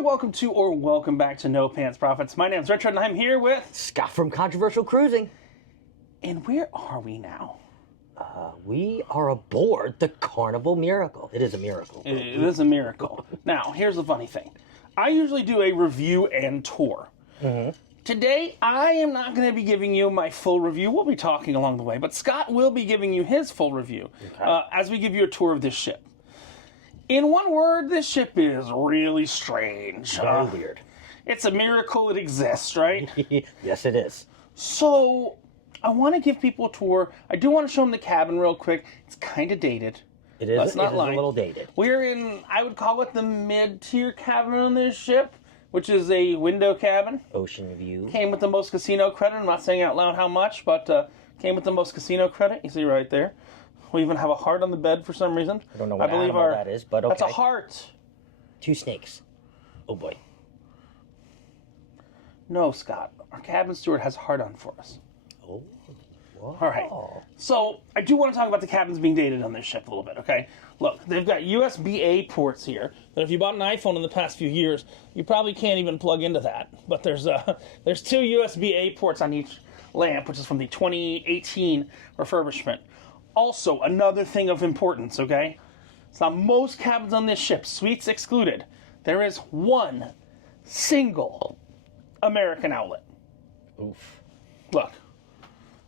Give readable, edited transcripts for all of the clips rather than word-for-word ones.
and welcome to or welcome back to No Pants Profits. My name's Richard and I'm here with Scott from Controversial Cruising. And where are we now? We are aboard the Carnival Miracle. It is a miracle. It is a miracle. Now, here's the funny thing. I usually do a review and tour. Today, I am not going to be giving you my full review. We'll be talking along the way, but Scott will be giving you his full review as we give you a tour of this ship. In one word, this ship is really strange. Very weird. It's a miracle it exists, right? Yes, it is. So, I want to give people a tour. I do want to show them the cabin real quick. It's kind of dated. It is, a little dated. We're in, I would call it the mid-tier cabin on this ship, which is a window cabin. Ocean view. Came with the most casino credit. I'm not saying out loud how much, but came with the most casino credit. You see right there. We even have a heart on the bed for some reason. I don't know what animal that is, but okay. That's a heart. 2 snakes. Oh boy. No, Scott. Our cabin steward has a heart on for us. Oh. Whoa. All right. So I do want to talk about the cabins being dated on this ship a little bit, okay? Look, they've got USB-A ports here. That if you bought an iPhone in the past few years, you probably can't even plug into that. But there's 2 USB-A ports on each lamp, which is from the 2018 refurbishment. Also, another thing of importance, okay? It's not most cabins on this ship, suites excluded. There is one single American outlet. Oof. Look.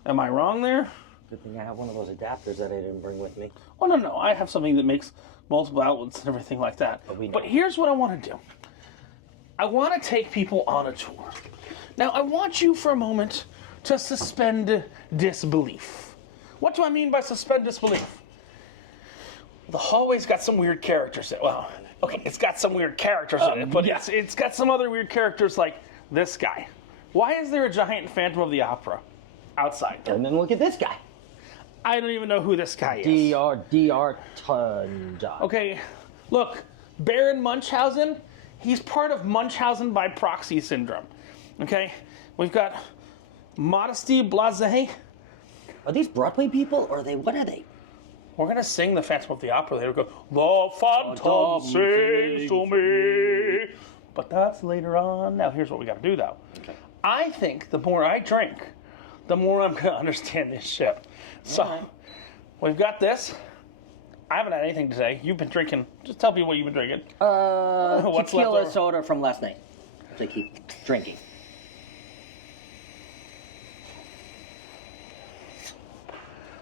Am I wrong there? Good thing I have one of those adapters that I didn't bring with me. Oh, no. I have something that makes multiple outlets and everything like that. But here's what I want to do. I want to take people on a tour. Now, I want you for a moment to suspend disbelief. What do I mean by suspend disbelief? The hallway's got some weird characters in it. Well, okay, it's got some weird characters in it, but it's got some other weird characters like this guy. Why is there a giant Phantom of the Opera outside? And then look at this guy. I don't even know who this guy is. D.R. Tundra. Okay, look, Baron Munchausen, he's part of Munchausen by proxy syndrome. Okay, we've got Modesty Blase. Are these Broadway people, or what are they? We're going to sing the Phantom of the Opera later. Go, the Phantom sings to me. But that's later on. Now, here's what we got to do, though. Okay. I think the more I drink, the more I'm going to understand this ship. So, we've got this. I haven't had anything today. You've been drinking. Just tell people what you've been drinking. What's tequila soda from last night, which I keep drinking.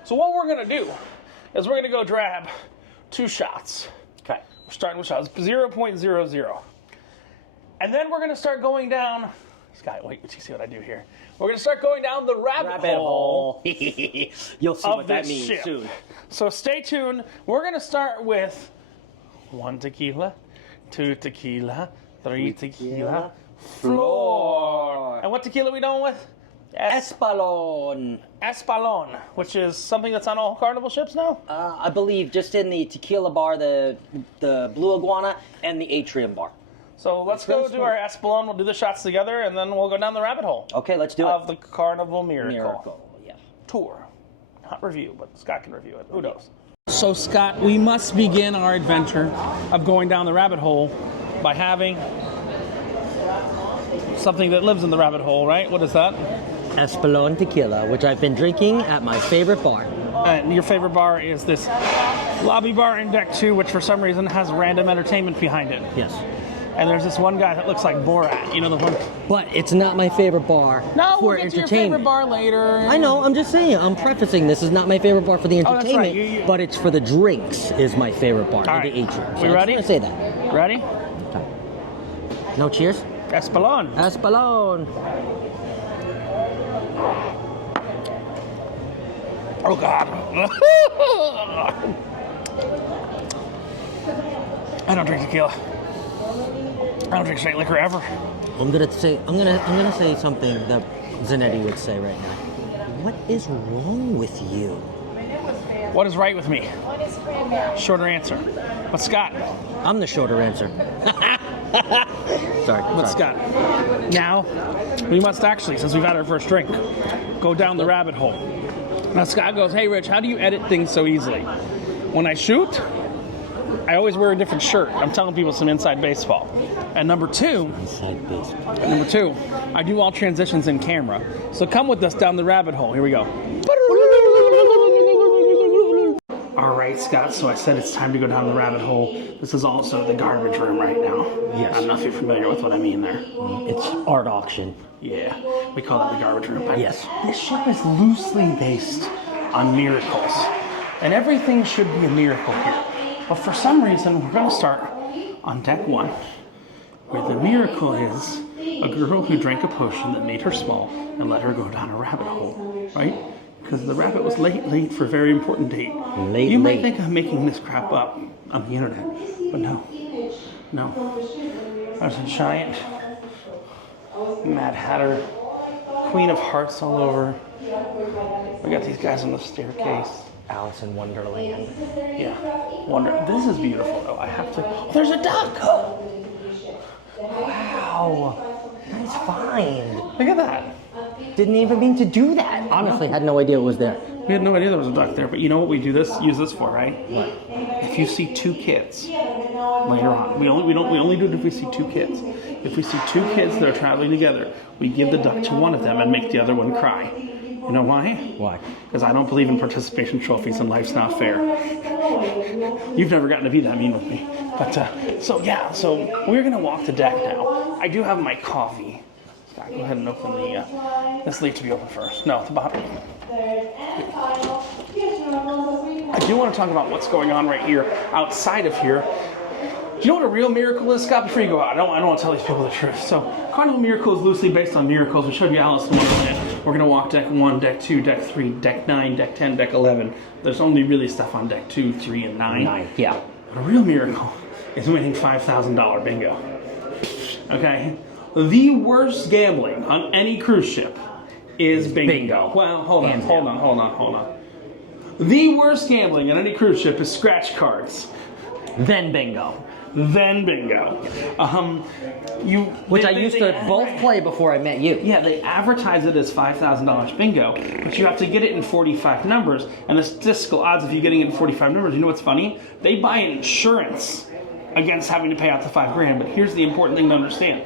So what we're going to do is we're going to go grab 2 shots. Okay. We're starting with shots 0.00. And then we're going to start going down. Scott, wait, you see what I do here? We're going to start going down the rabbit hole. You'll see what that means soon. So stay tuned. We're going to start with 1 tequila, 2 tequila, 3 tequila, floor. And what tequila we going with? Espolón. Espolón, which is something that's on all Carnival ships now? I believe just in the tequila bar, the Blue Iguana, and the Atrium bar. So let's go do our Espolón. We'll do the shots together, and then we'll go down the rabbit hole. Okay, let's do it. Of the Carnival Miracle. Miracle, yeah. Tour. Not review, but Scott can review it. Who knows? So, Scott, we must begin our adventure of going down the rabbit hole by having something that lives in the rabbit hole, right? What is that? Espolón tequila, which I've been drinking at my favorite bar. And your favorite bar is this lobby bar in Deck 2, which for some reason has random entertainment behind it. Yes. And there's this one guy that looks like Borat, you know the one. But it's not my favorite bar we'll get to your favorite bar later. I know, I'm just saying, I'm prefacing this is not my favorite bar for the entertainment, right. But it's for the drinks is my favorite bar, All right. The Atrium. So we ready? I'm just gonna say that. Ready? Okay. No cheers? Espolón. Espolón. Oh, God. I don't drink tequila. I don't drink straight liquor ever. I'm gonna say something that Zanetti would say right now. What is wrong with you? What is right with me? Shorter answer. But Scott. I'm the shorter answer. Sorry. But Scott, now we must actually, since we've had our first drink, go down the rabbit hole. Now Scott goes, hey Rich, how do you edit things so easily? When I shoot, I always wear a different shirt. I'm telling people some inside baseball. And number two, I do all transitions in camera. So come with us down the rabbit hole. Here we go. All right, Scott, so I said it's time to go down the rabbit hole. This is also the garbage room right now. Yes. I don't know if you're familiar with what I mean there. It's art auction. Yeah, we call that the garbage room. Yes. This ship is loosely based on miracles. And everything should be a miracle here. But for some reason, we're going to start on deck 1, where the miracle is a girl who drank a potion that made her small and let her go down a rabbit hole, right? Because the rabbit was late for a very important date. You might think I'm making this crap up on the internet, but no. There's a giant Mad Hatter, Queen of Hearts all over. We got these guys on the staircase. Alice in Wonderland. Yeah, This is beautiful though. I have to. Oh, there's a duck. Wow, nice find. Look at that. Didn't even mean to do that. Honestly, had no idea it was there. We had no idea there was a duck there, but you know what we use this for, right? What? If you see 2 kids later on, we only do it if we see 2 kids. If we see 2 kids that are traveling together, we give the duck to one of them and make the other one cry. You know why? Why? Because I don't believe in participation trophies and life's not fair. You've never gotten to be that mean with me. But, so we're going to walk the deck now. I do have my coffee. Scott, go ahead and open the, this needs to be open first. No, at the bottom. I do want to talk about what's going on right here, outside of here. Do you know what a real miracle is, Scott? Before you go out, I don't want to tell these people the truth. So, Carnival Miracle is loosely based on miracles. We showed you Alice in Wonderland. We're going to walk deck 1, deck 2, deck 3, deck 9, deck 10, deck 11. There's only really stuff on deck 2, 3, and 9. Yeah. But a real miracle is winning $5,000 bingo. Okay? The worst gambling on any cruise ship is bingo. Well, hold on. The worst gambling on any cruise ship is scratch cards. Then bingo. Which I used to both play before I met you. Yeah, they advertise it as $5,000 bingo, but you have to get it in 45 numbers, and the statistical odds of you getting it in 45 numbers, you know what's funny? They buy an insurance against having to pay out the $5,000, but here's the important thing to understand.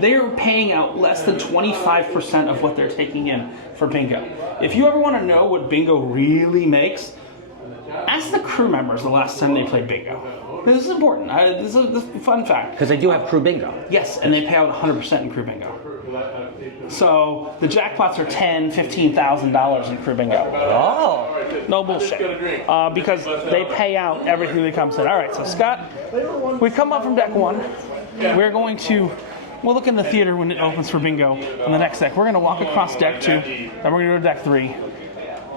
They are paying out less than 25% of what they're taking in for bingo. If you ever want to know what bingo really makes, ask the crew members the last time they played bingo. This is important. This is a fun fact. Because they do have crew bingo. Yes, and they pay out 100% in crew bingo. So the jackpots are $10,000, $15,000 in crew bingo. Oh. No bullshit. Because they pay out everything that comes in. All right, so Scott, we come up from deck 1. We'll look in the theater when it opens for bingo on the next deck. We're going to walk across deck 2, then we're going to go to deck 3.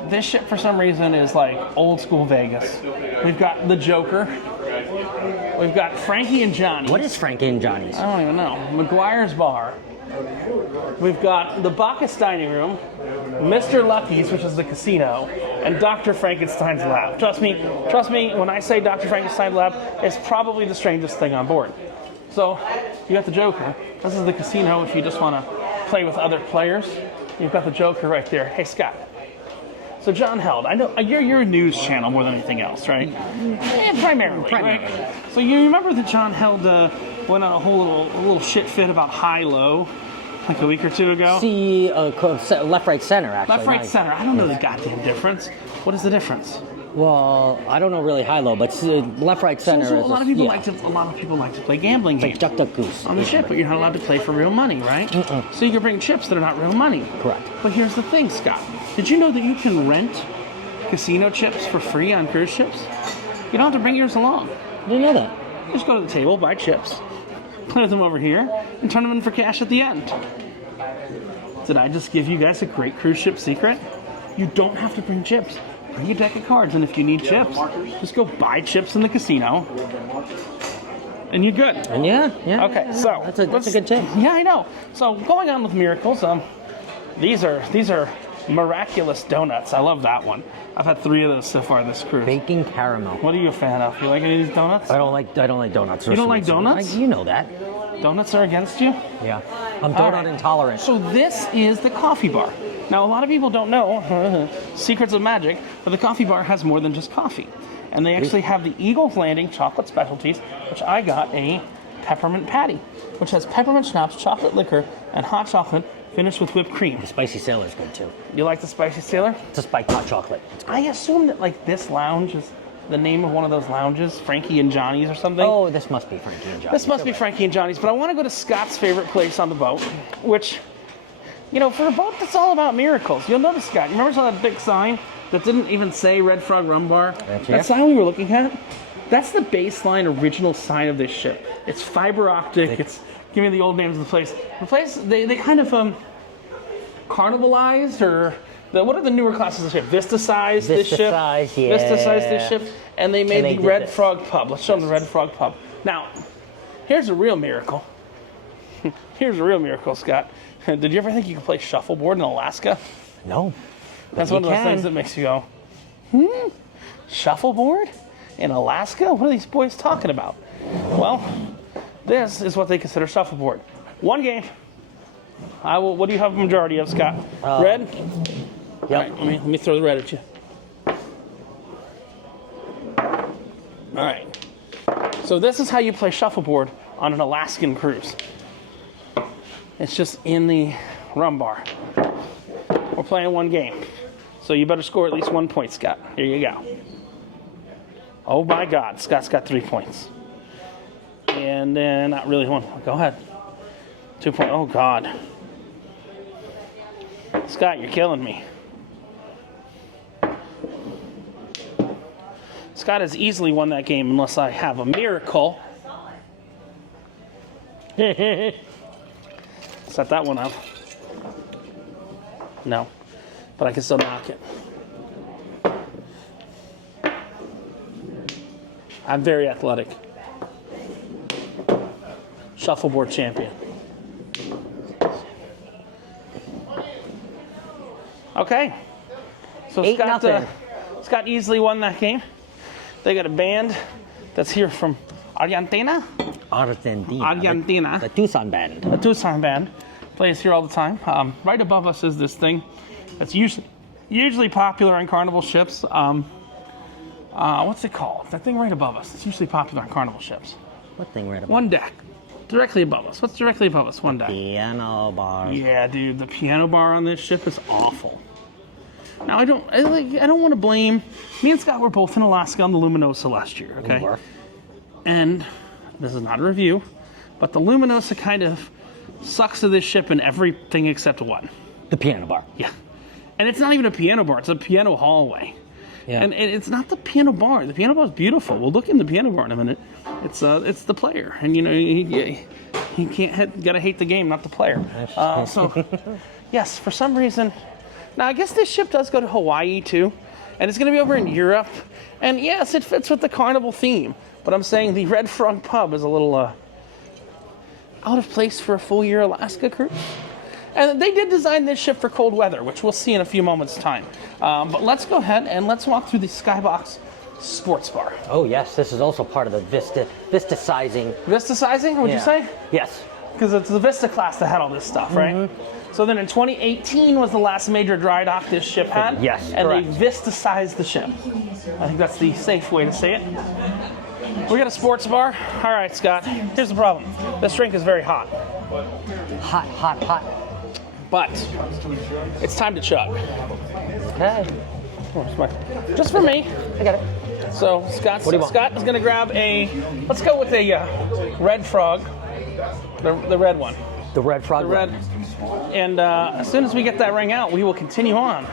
This ship, for some reason, is like old school Vegas. We've got the Joker. We've got Frankie and Johnny. What is Frankie and Johnny's? I don't even know. McGuire's Bar. We've got the Bacchus Dining Room, Mr. Lucky's, which is the casino, and Dr. Frankenstein's Lab. Trust me, when I say Dr. Frankenstein's Lab, it's probably the strangest thing on board. So, you got the Joker. This is the casino if you just want to play with other players. You've got the Joker right there. Hey, Scott. So John Held, I know you're a news channel more than anything else, right? Primarily. Right? So you remember that John Held went on a little shit fit about high-low like a week or two ago? See, left, right, center, actually. Left, right, center. I don't know the goddamn difference. What is the difference? Well, I don't know really high-low, but left, right, center. So a lot of people like to play gambling games. Like Duck Goose on the ship, but you're not allowed to play for real money, right? So you can bring chips that are not real money. Correct. But here's the thing, Scott. Did you know that you can rent casino chips for free on cruise ships? You don't have to bring yours along. I didn't know that. Just go to the table, buy chips, clear them over here, and turn them in for cash at the end. Did I just give you guys a great cruise ship secret? You don't have to bring chips. Bring a deck of cards, and if you need chips, just go buy chips in the casino, and you're good. And yeah. Okay, so that's a good tip. Yeah, I know. So going on with miracles, these are miraculous donuts. I love that one. I've had 3 of those so far this cruise. Baking caramel. What are you a fan of? You like any of these donuts? I don't like donuts. You don't like donuts? You know that. Donuts are against you? Yeah. I'm donut intolerant. So this is the coffee bar. Now, a lot of people don't know, secrets of magic, but the coffee bar has more than just coffee. And they actually have the Eagle's Landing chocolate specialties, which I got a peppermint patty, which has peppermint schnapps, chocolate liquor, and hot chocolate finished with whipped cream. The spicy sailor is good too. You like the spicy sailor? It's a spiked hot chocolate. I assume that like this lounge is the name of one of those lounges, Frankie and Johnny's or something. Oh, this must be Frankie and Johnny's. This must be Frankie and Johnny's, but I want to go to Scott's favorite place on the boat, which, you know, for a boat that's all about miracles. You'll notice, Scott, you remember that big sign that didn't even say Red Frog Rum Bar? That sign we were looking at? That's the baseline original sign of this ship. It's fiber optic. It's, give me the old names of the place. The place, they kind of carnivalized, or what are the newer classes of the ship? Vistasized this ship. Yeah. Vistasized this ship. And they made the Red Frog Pub. Let's show them the Red Frog Pub. Now, here's a real miracle. Here's a real miracle, Scott. Did you ever think you could play shuffleboard in Alaska? No. That's one of those things that makes you go, shuffleboard in Alaska? What are these boys talking about? Well, this is what they consider shuffleboard. One game. What do you have a majority of, Scott? Red? Yep. All right, let me throw the red at you. All right. So this is how you play shuffleboard on an Alaskan cruise. It's just in the rum bar. We're playing one game. So you better score at least 1 point, Scott. Here you go. Oh my God, Scott's got 3 points. And then, not really one. Go ahead. 2 points. Oh God. Scott, you're killing me. Scott has easily won that game unless I have a miracle. Set that one up. No, but I can still knock it. I'm very athletic. Shuffleboard champion. Okay. So Scott easily won that game. They got a band that's here from Argentina. Argentina. The Tucson band. The Tucson band plays here all the time. Right above us is this thing that's usually popular on Carnival ships. What's it called? That thing right above us. It's usually popular on Carnival ships. What thing right above us? One deck. Directly above us. What's directly above us? One deck. Piano bar. Yeah, dude. The piano bar on this ship is awful. Now, I don't want to blame... Me and Scott were both in Alaska on the Luminosa last year, okay? We were. And this is not a review, but the Luminosa kind of sucks to this ship in everything except one. The piano bar. Yeah. And it's not even a piano bar. It's a piano hallway. Yeah. And it's not the piano bar. The piano bar is beautiful. We'll look in the piano bar in a minute. It's the player. And, you know, you can't... Gotta hate the game, not the player. So, yes, for some reason... Now, I guess this ship does go to Hawaii, too. And it's going to be over in Europe. And, yes, it fits with the carnival theme. But I'm saying the Red Frog Pub is a little out of place for a full-year Alaska cruise. And they did design this ship for cold weather, which we'll see in a few moments' time. But let's go ahead and let's walk through the Skybox Sports Bar. Oh, yes. This is also part of the Vistasizing. Vistasizing, would you say? Yes. Because it's the Vista class that had all this stuff, right? Mm-hmm. So then in 2018 was the last major dry dock this ship had. Yes, and correct. they Vistasized the ship. I think that's the safe way to say it. We got a sports bar. All right, Scott. Here's the problem. This drink is very hot. Hot. But it's time to chug. Okay. Just for me. I got it. So Scott is going to grab let's go with a Red Frog. The red one. The Red Frog. The red. And as soon as we get that ring out, we will continue on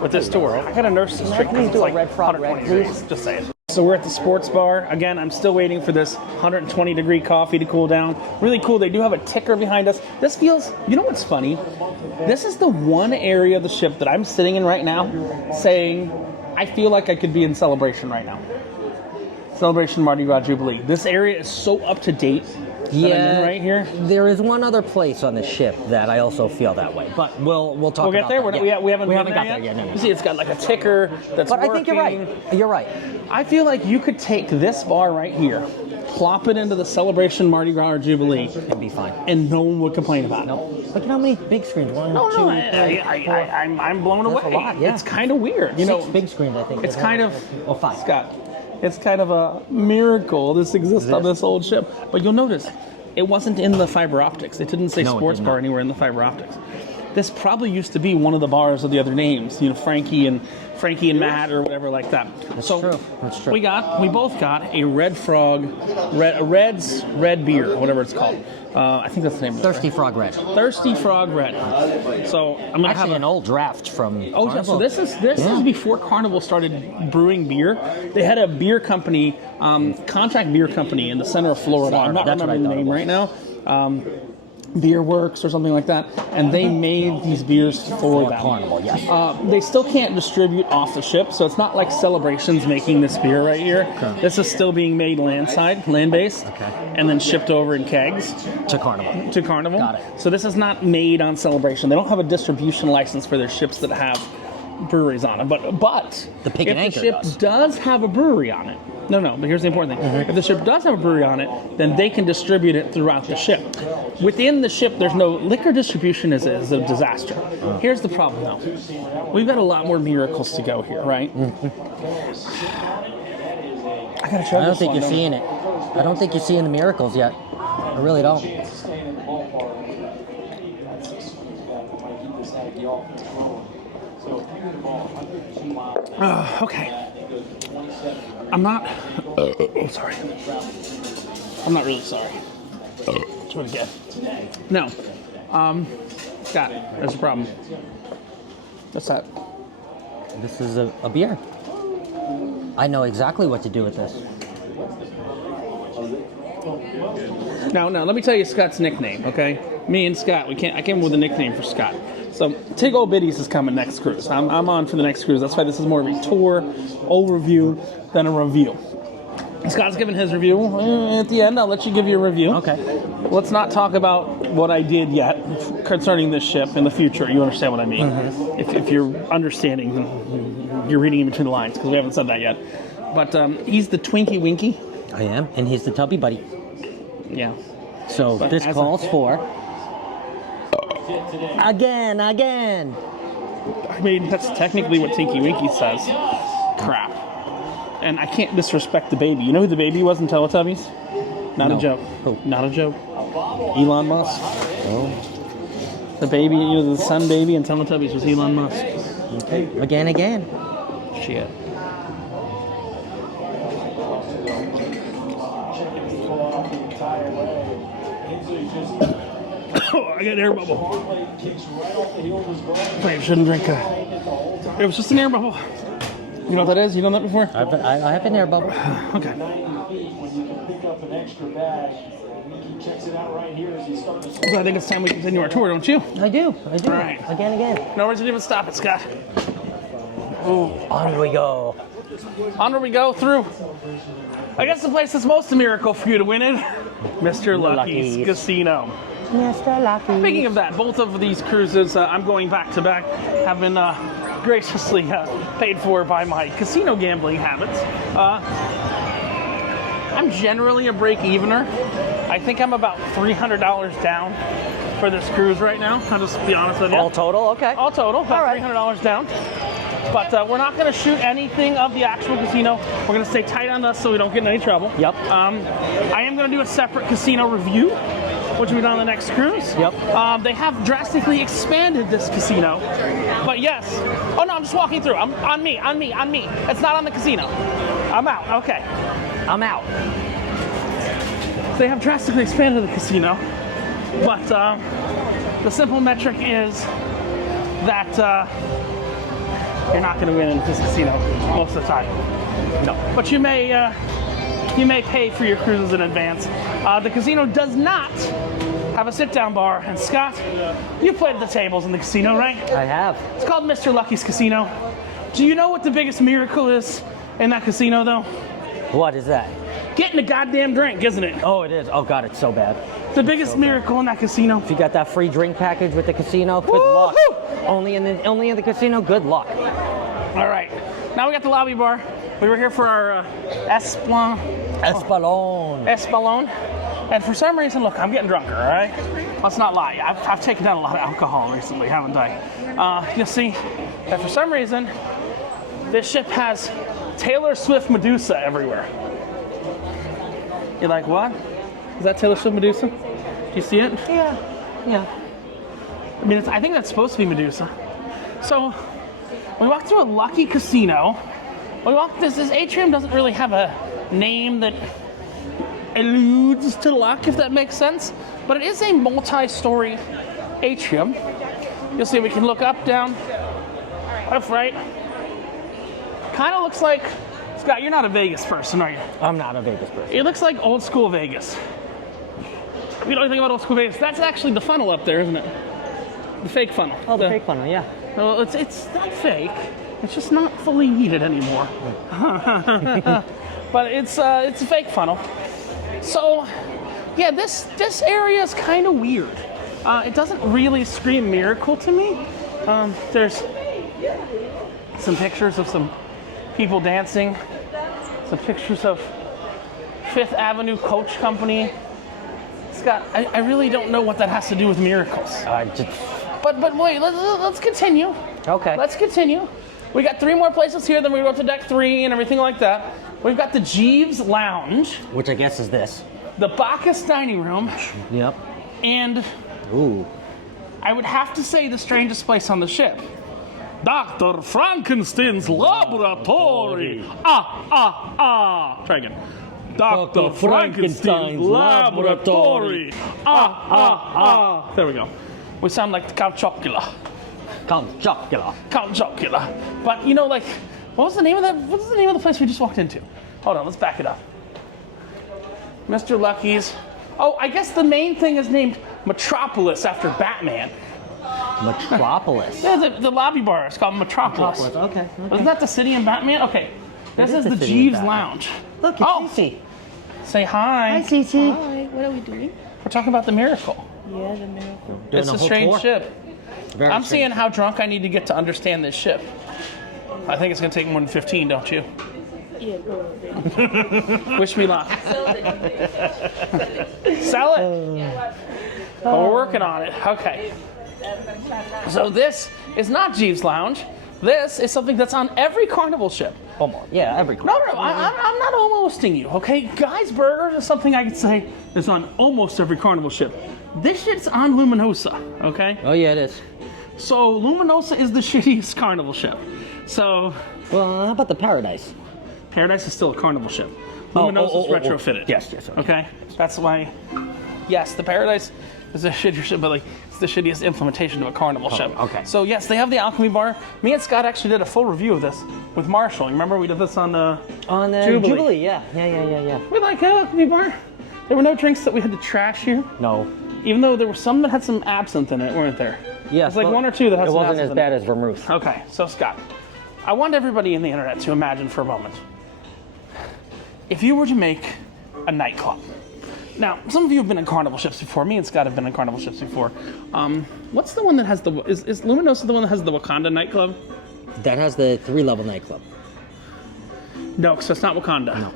with this tour. I got to nurse this drink. Please do a Red Frog red, please. Just saying. So we're at the sports bar. Again, I'm still waiting for this 120-degree coffee to cool down. Really cool. They do have a ticker behind us. This feels, you know what's funny? This is the one area of the ship that I'm sitting in right now saying, I feel like I could be in Celebration right now. Celebration Mardi Gras Jubilee. This area is so up to date. that I'm in right here? There is one other place on the ship that I also feel that way, but we'll talk We'll get about there. that. We haven't got there there yet. yet. No. You see, it's got like a ticker that's But working. I think you're right. You're right. I feel like you could take this bar right here, plop it into the Celebration Mardi Gras or Jubilee, It'd be fine. and no one would complain about it. No. Look at how many big screens. One, No, two, three, four. I'm blown away. A lot, yeah. It's kind of weird. You 6 know, big screens, I think. it's kind of, Oh, 5. Scott, it's kind of a miracle this exists on this old ship. But you'll notice, it wasn't in the fiber optics. It didn't say No, it sports did bar not. anywhere in the fiber optics. This probably used to be one of the bars of the other names, you know, Frankie and Matt or whatever like that. That's true. That's true. We both got a Red Frog, Red's Red Beer, whatever it's called. I think that's the name of it. Thirsty Frog Red. Thirsty Frog Red. So I'm gonna have Actually, an old draft from Oh, yeah, so Carnival. this is before Carnival started brewing beer. They had a beer company, contract beer company in the center of Florida. I'm not That's what I remembering the name thought right now. Beer Works or something like that, and they made these beers for them. Carnival, yes. They still can't distribute off the ship, so it's not like Celebration's making this beer right here. Okay. This is still being made land-based, Okay. and then shipped over in kegs To Carnival. to Carnival. Got it. So this is not made on Celebration. They don't have a distribution license for their ships that have breweries on it. But The Pig and if the Anchor ship does. have a brewery on it, no, but here's the important thing. Mm-hmm. If the ship does have a brewery on it, then they can distribute it throughout the ship. Within the ship, there's no liquor distribution is a disaster. Here's the problem, though. We've got a lot more miracles to go here, right? I gotta try I don't this think one, you're seeing it. I don't think you're seeing the miracles yet. I really don't. Okay. I'm not. Sorry. I'm not really sorry. Try it again. No. Scott, there's a problem. What's that? This is a beer. I know exactly what to do with this. Now, let me tell you Scott's nickname, okay? Me and Scott, I came up with a nickname for Scott. So, Tig Old Biddies is coming next cruise. I'm on for the next cruise. That's why this is more of a tour, overview, than a review. Scott's giving his review. At the end, I'll let you give your review. Okay. Let's not talk about what I did yet concerning this ship in the future. You understand what I mean? If you're understanding, you're reading in between the lines, because we haven't said that yet. But he's the Twinkie Winky. I am, and he's the Tubby Buddy. Yeah. So But this as calls for... Again. I mean, that's technically what Tinky Winky says. Crap. And I can't disrespect the baby. You know who the baby was in Teletubbies? Not No. a joke. Who? Not a joke. Elon Musk. Oh. The baby, the sun baby in Teletubbies was Elon Musk. Okay. Again. Shit. Oh, I got an air bubble. Wait, I shouldn't drink it was just an air bubble. You know what that is? You done that before? I have an air bubble. Okay. So I think it's time we continue our tour, don't you? I do. All right. Again. No reason to even stop it, Scott. On we go. Onward we go through. I guess the place that's most a miracle for you to win in, Mr. Lucky's Lucky's. Casino. Mr. Lucky. Speaking of that, both of these cruises, I'm going back to back, have been graciously paid for by my casino gambling habits. I'm generally a break-evener. I think I'm about $300 down for this cruise right now. I'll just be honest with you. All total? Okay. All total, about All right. $300 down. But we're not going to shoot anything of the actual casino. We're going to stay tight on this so we don't get in any trouble. Yep. I am going to do a separate casino review, which will be on the next cruise. Yep. They have drastically expanded this casino. But yes. Oh, no, I'm just walking through. I'm on me. It's not on the casino. I'm out. Okay. I'm out. They have drastically expanded the casino. But the simple metric is that you're not going to win in this casino most of the time. No. But you may pay for your cruises in advance. The casino does not have a sit-down bar. And Scott, you played at the tables in the casino, right? I have. It's called Mr. Lucky's Casino. Do you know what the biggest miracle is in that casino, though? What is that? getting a goddamn drink, isn't it? Oh, it is. Oh God, it's so bad. The biggest miracle in that casino. If you got that free drink package with the casino, good luck. Only in the casino, good luck. All right, now we got the lobby bar. We were here for our Espalon. And for some reason, look, I'm getting drunker, all right? Let's not lie. I've taken down a lot of alcohol recently, haven't I? You'll see that for some reason, this ship has Taylor Swift Medusa everywhere. You're like, what? Is that Taylor Swift Medusa? Do you see it? Yeah. I mean, I think that's supposed to be Medusa. So, we walked through a lucky casino. This atrium doesn't really have a name that alludes to luck, if that makes sense. But it is a multi-story atrium. You'll see we can look up, down, left, right. Kind of looks like, Scott, you're not a Vegas person, are you? I'm not a Vegas person. It looks like old school Vegas. If you know anything about old school Vegas, that's actually the funnel up there, isn't it? The fake funnel. Oh, the fake funnel, yeah. Well, it's not fake. It's just not fully heated anymore. But it's a fake funnel. So, yeah, this area is kind of weird. It doesn't really scream Miracle to me. There's some pictures of some people dancing, some pictures of Fifth Avenue Coach Company. Scott, I really don't know what that has to do with miracles. But wait, let's continue. Okay. Let's continue. We got 3 more places here, then we go to deck 3 and everything like that. We've got the Jeeves Lounge. Which I guess is this. The Bacchus Dining Room. Yep. And ooh, I would have to say the strangest place on the ship. Dr. Frankenstein's laboratory. Try again. Dr. Frankenstein's laboratory. There we go. We sound like Count Chocula. Count Chocula. But you know, like, what was the name of the place we just walked into? Hold on, let's back it up. Mr. Lucky's. Oh, I guess the main thing is named Metropolis after Batman. Metropolis? Yeah, the lobby bar is called Metropolis. Okay. Isn't that the city in Batman? Okay. This is the Jeeves Lounge. Look, it's Cece. Say hi. Hi, Cece. Hi, what are we doing? We're talking about the Miracle. Yeah, the Miracle. It's a strange ship. I'm seeing how drunk I need to get to understand this ship. I think it's going to take more than 15, don't you? Yeah, go on. Wish me luck. Sell it. Well, we're working on it. Okay. So this is not Jeeves Lounge. This is something that's on every Carnival ship. Almost. Yeah, every Carnival. No, I'm not almosting you, okay? Guy's Burgers is something I could say is on almost every Carnival ship. This shit's on Luminosa, okay? Oh, yeah, it is. So Luminosa is the shittiest Carnival ship. So... well, how about the Paradise? Paradise is still a Carnival ship. Luminosa's retrofitted. Yes. Okay? That's why... yes, the Paradise is a shittier ship, but like it's the shittiest implementation of a Carnival ship. Okay. So yes, they have the Alchemy bar. Me and Scott actually did a full review of this with Marshall. Remember we did this on Jubilee. Yeah. We like the Alchemy bar. There were no drinks that we had to trash here. No. Even though there were some that had some absinthe in it, weren't there? Yes. There's like 1 or 2 that had some absinthe. It wasn't as bad as vermouth. Okay, so Scott, I want everybody in the internet to imagine for a moment. If you were to make a nightclub. Now, some of you have been in Carnival ships before. Me and Scott have been in Carnival ships before. What's the one that has the... Is Luminosa the one that has the Wakanda nightclub? That has the 3-level nightclub. No, because that's not Wakanda. No.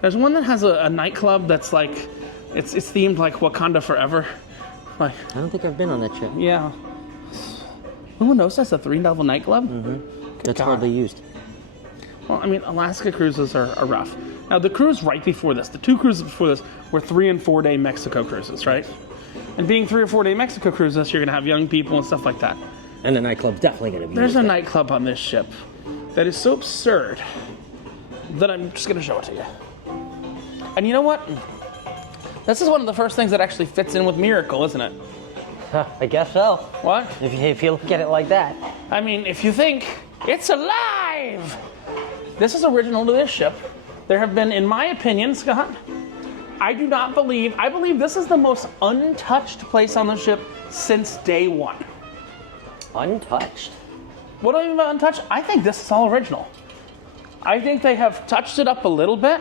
There's one that has a nightclub that's like... It's themed like Wakanda Forever. Like, I don't think I've been on that ship. yeah. Luminosa has a 3-level nightclub? Mm-hmm. That's hardly used. Well, I mean, Alaska cruises are rough. Now, the cruise right before this, the 2 cruises before this, were 3 and 4 day Mexico cruises, right? And being 3 or 4 day Mexico cruises, you're going to have young people and stuff like that. And the nightclub's definitely going to be There's a nightclub on this ship that is so absurd that I'm just going to show it to you. And you know what? This is one of the first things that actually fits in with Miracle, isn't it? I guess so. What? If you look at it like that. I mean, if you think, it's alive! This is original to this ship. There have been, in my opinion, Scott, I believe this is the most untouched place on the ship since day 1. Untouched? What do I mean by untouched? I think this is all original. I think they have touched it up a little bit,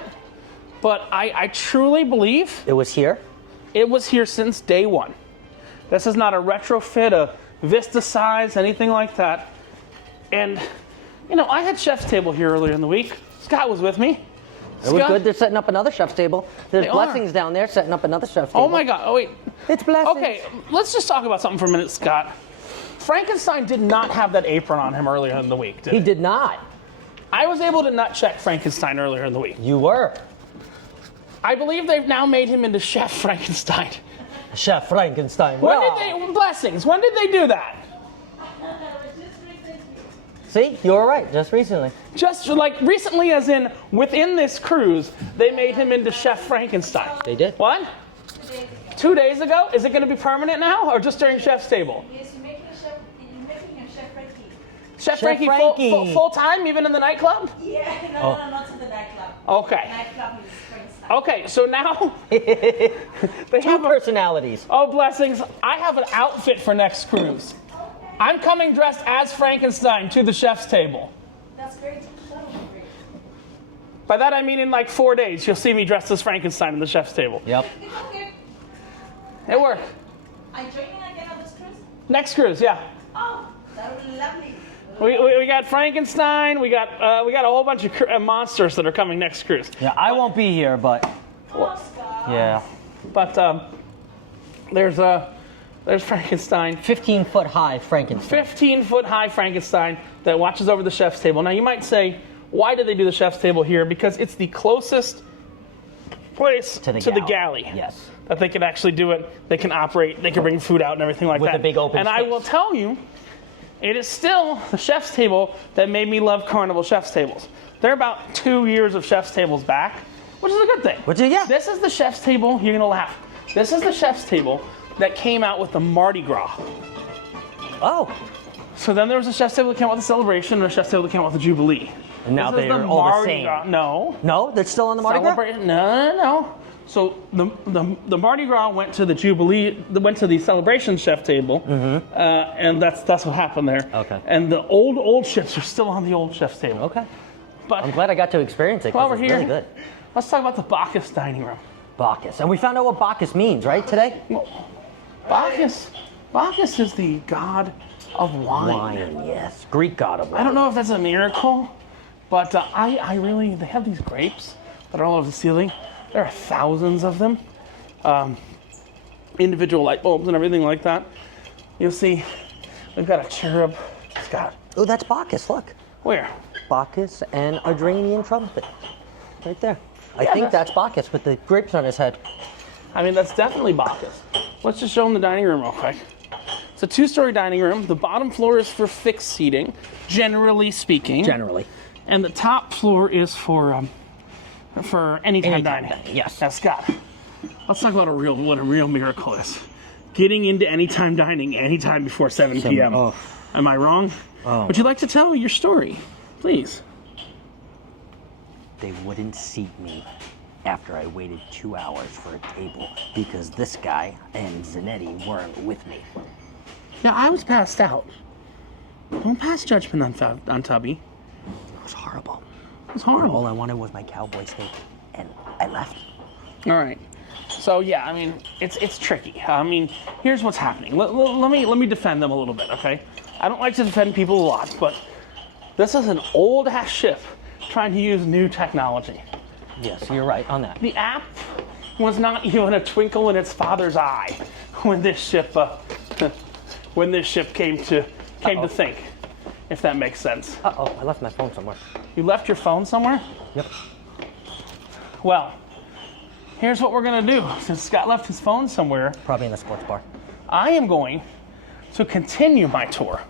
but I truly believe It was here. it was here since day one. This is not a retrofit, a Vista size, anything like that. And, you know, I had chef's table here earlier in the week. Scott was with me. It was good. They're setting up another chef's table. There's They blessings are. down there setting up another chef's table. Oh my God, oh wait. It's blessings. Okay, let's just talk about something for a minute, Scott. Frankenstein did not have that apron on him earlier in the week, did He he? did not. I was able to nut check Frankenstein earlier in the week. You were. I believe they've now made him into Chef Frankenstein. Chef Frankenstein. When Wow. did they, blessings, when did they do that? See, you were right, just recently. Just like recently, as in within this cruise, they made him into Chef Frankenstein. They did. What? 2 days ago? Is it going to be permanent now, or just during Chef's table? Yes, you're making a chef Frankie. Chef, Chef Frankie, Frankie. full time, even in the nightclub? Yeah, no, not in the nightclub. Okay. Nightclub is Frankenstein. Okay, so now they Two have personalities. Oh, blessings. I have an outfit for next cruise. I'm coming dressed as Frankenstein to the chef's table. That's great. That would be great. By that I mean in like 4 days, you'll see me dressed as Frankenstein in the chef's table. Yep. It's okay. It worked. Are you joining again on this cruise? Next cruise, yeah. Oh, that would be lovely. We got Frankenstein. We got a whole bunch of monsters that are coming next cruise. Yeah, I won't be here, but yeah. But there's Frankenstein. 15-foot high Frankenstein. 15-foot high Frankenstein that watches over the chef's table. Now you might say, why did they do the chef's table here? Because it's the closest place To the galley. Yes. That they can actually do it. They can operate. They can bring food out and everything like With that. a big open And I space. will tell you, it is still the chef's table that made me love Carnival chef's tables. They're about 2 years of chef's tables back, which is a good thing. Yeah. This is the chef's table. You're gonna laugh. This is the chef's table that came out with the Mardi Gras. Oh. So then there was a chef's table that came out with the Celebration and a chef's table that came out with the Jubilee. And now This is they're all the Mardi same. Gras. No. No, they're still on the Mardi Gras? Celebration. No. So the Mardi Gras went to the Jubilee, went to the Celebration chef table, and that's what happened there. Okay. And the old ships are still on the old chef's table. Okay. But I'm glad I got to experience it while because we're it's here, really good. let's talk about the Bacchus dining room. Bacchus. And we found out what Bacchus means, right, today? Bacchus is the god of wine. Wine, yes. Greek god of wine. I don't know if that's a miracle, but I really, they have these grapes that are all over the ceiling. There are thousands of them. Individual light bulbs and everything like that. You'll see, we've got a cherub. Scott, Oh, that's Bacchus, look. where? Bacchus and Adrainian trumpet. Right there. I Yeah, think that's Bacchus with the grapes on his head. I mean, that's definitely Bacchus. Let's just show them the dining room real quick. It's a 2-story dining room. The bottom floor is for fixed seating, generally speaking. Generally. And the top floor is for anytime Anytime dining. dining, yes. Now, Scott, let's talk about what a real miracle is. Getting into anytime dining anytime before 7 p.m. oh. Am I wrong? Oh. Would you like to tell your story, please? They wouldn't seat me after I waited 2 hours for a table because this guy and Zanetti weren't with me. Yeah, I was passed out. Don't pass judgment on Tubby. It was horrible. It was horrible. All I wanted was my cowboy steak, and I left. All right. So yeah, I mean, it's tricky. I mean, here's what's happening. Let me defend them a little bit, okay? I don't like to defend people a lot, but this is an old ass ship trying to use new technology. Yes, you're right on that. The app was not even a twinkle in its father's eye when this ship came to think, if that makes sense. Uh-oh, I left my phone somewhere. You left your phone somewhere? Yep. Well, here's what we're gonna do. Since Scott left his phone somewhere, Probably in the sports bar. I am going to continue my tour.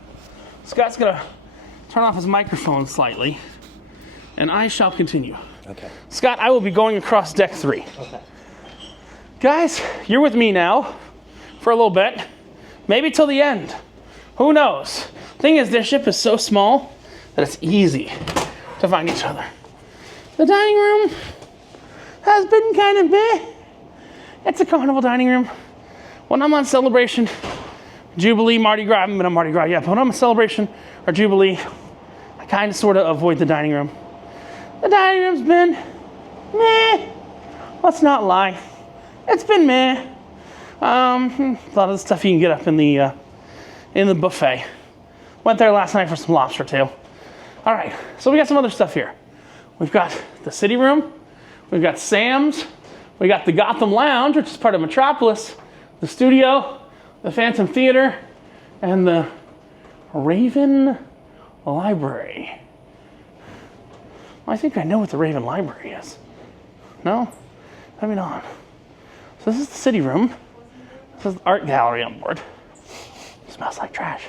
Scott's gonna turn off his microphone slightly, and I shall continue. Okay. Scott, I will be going across deck 3. Okay. Guys, you're with me now for a little bit, maybe till the end. Who knows? Thing is, this ship is so small that it's easy to find each other. The dining room has been kind of meh. It's a carnival dining room. When I'm on Celebration, Jubilee, Mardi Gras, I haven't been on Mardi Gras yet, but when I'm on Celebration or Jubilee, I kind of sort of avoid the dining room. The dining room's been meh. let's not lie. It's been meh. A lot of the stuff you can get up in the buffet. Went there last night for some lobster tail. All right, so we got some other stuff here. We've got the city room. We've got Sam's. We got the Gotham Lounge, which is part of Metropolis. The studio, the Phantom Theater, and the Raven Library. Well, I think I know what the Raven Library is. No? Maybe not. So this is the city room. This is the art gallery on board. It smells like trash.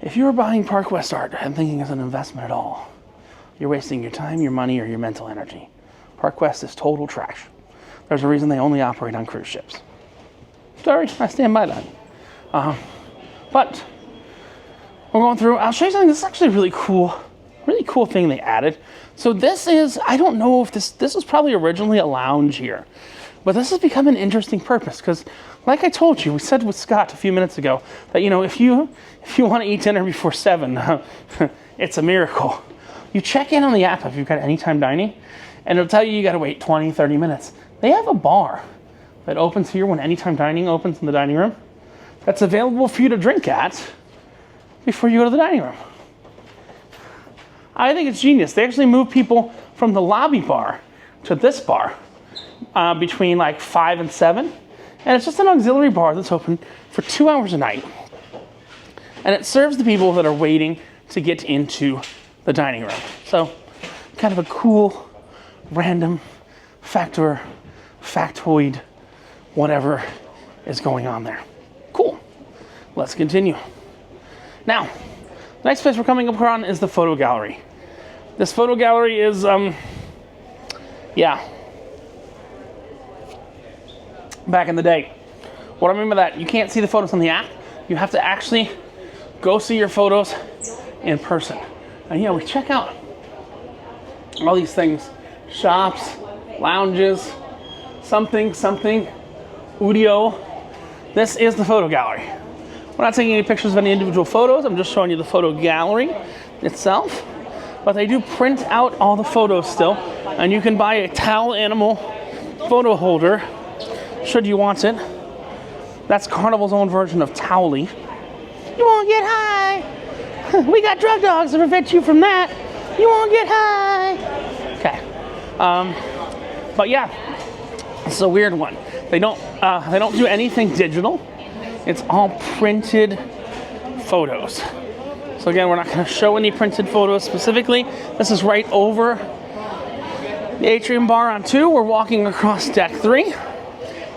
If you were buying Park West art and thinking it's an investment at all, you're wasting your time, your money, or your mental energy. Park West is total trash. There's a reason they only operate on cruise ships. Sorry, I stand by that. But we're going through, I'll show you something. This is actually a really cool thing they added. So this is, I don't know if this was probably originally a lounge here, but this has become an interesting purpose because like I told you, we said with Scott a few minutes ago that, you know, if you want to eat dinner before 7, it's a miracle. You check in on the app if you've got anytime dining, and it'll tell you got to wait 20, 30 minutes. They have a bar that opens here when anytime dining opens in the dining room that's available for you to drink at before you go to the dining room. I think it's genius. They actually move people from the lobby bar to this bar between like 5 and 7. And it's just an auxiliary bar that's open for 2 hours a night. And it serves the people that are waiting to get into the dining room. So kind of a cool, random factoid, whatever is going on there. Cool. Let's continue. Now, the next place we're coming up on is the photo gallery. This photo gallery is, back in the day. What I mean by that, you can't see the photos on the app. You have to actually go see your photos in person. And we check out all these things. Shops, lounges, something, Udio. This is the photo gallery. We're not taking any pictures of any individual photos. I'm just showing you the photo gallery itself. But they do print out all the photos still. And you can buy a towel animal photo holder should you want it. That's Carnival's own version of Towley. You won't get high. We got drug dogs to prevent you from that. You won't get high. Okay. But yeah, it's a weird one. They don't do anything digital. It's all printed photos. So again, we're not going to show any printed photos specifically. This is right over the atrium bar on 2. We're walking across deck 3.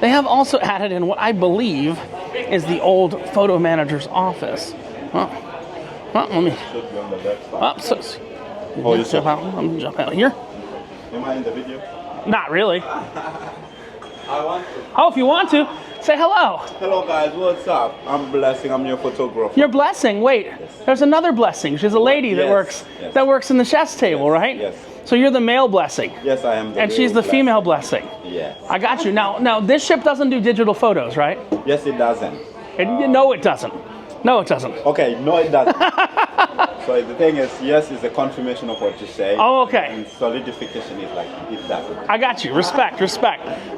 They have also added in what I believe is the old photo manager's office. Let me. I'm gonna jump out here. Am I in the video? Not really. I want to. Oh, if you want to, say hello. Hello guys, what's up? I'm Blessing, I'm your photographer. You're Blessing. Wait, there's another Blessing. She's a lady that works in the chef's table, right? Yes. So you're the male Blessing. Yes, I am. And she's the female Blessing. Yes. I got you. Now this ship doesn't do digital photos, right? Yes, it doesn't. No, it doesn't. No, it doesn't. Okay, no, it doesn't. So the thing is, yes, it's a confirmation of what you say. Oh, okay. And solidification is like, it doesn't. I got you. Respect.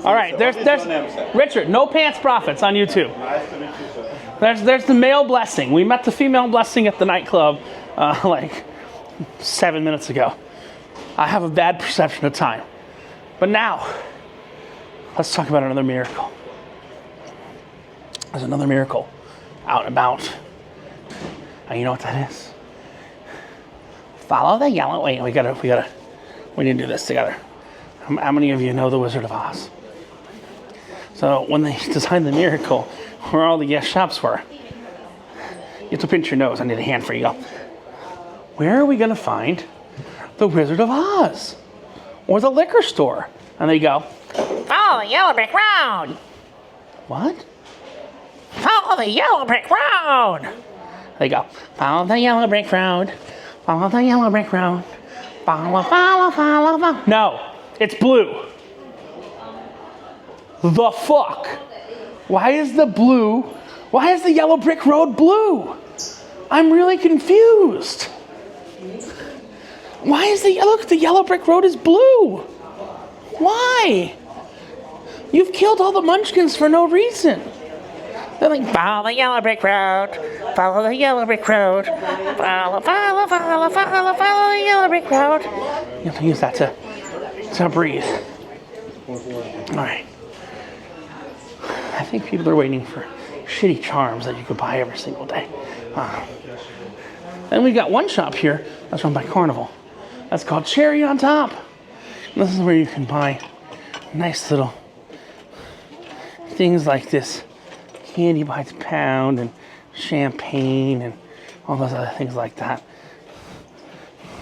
All right. So There's what is your name, sir? Richard. No Pants Profits on YouTube. Nice to meet you, sir. There's the male Blessing. We met the female Blessing at the nightclub like 7 minutes ago. I have a bad perception of time. But now, let's talk about another miracle. There's another miracle out and about. And you know what that is? Follow the yellow. Wait, we need to do this together. How many of you know the Wizard of Oz? So when they designed the miracle, where all the guest shops were, you have to pinch your nose. I need a hand for you. Where are we going to find the Wizard of Oz? Or the liquor store? And they go, Follow the yellow brick road. what? Follow the yellow brick road. They go, follow the yellow brick road. Follow the yellow brick road. Follow. No, it's blue. The fuck? Why is the yellow brick road blue? I'm really confused. Why is look, the yellow brick road is blue? Why? You've killed all the munchkins for no reason. They're like, follow the yellow brick road, follow the yellow brick road, follow the yellow brick road. You have to use that to breathe. All right. I think people are waiting for shitty charms that you could buy every single day. Then we got one shop here that's run by Carnival. That's called Cherry on Top. And this is where you can buy nice little things like this. Candy by the pound and champagne and all those other things like that.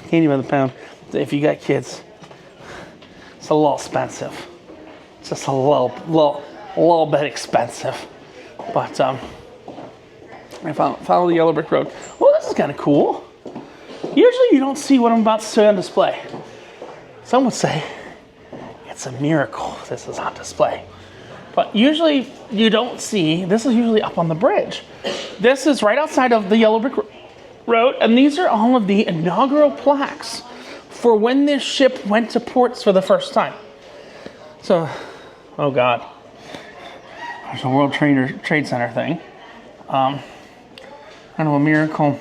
Candy by the pound. If you got kids, it's a little expensive. It's just a little bit expensive. But I follow the yellow brick road. Well, this is kind of cool. Usually you don't see what I'm about to say on display. Some would say it's a miracle this is on display. But usually you don't see, this is usually up on the bridge. This is right outside of the yellow brick road, and these are all of the inaugural plaques for when this ship went to ports for the first time. So, oh God. There's a World Trade Center thing. I don't know, a miracle.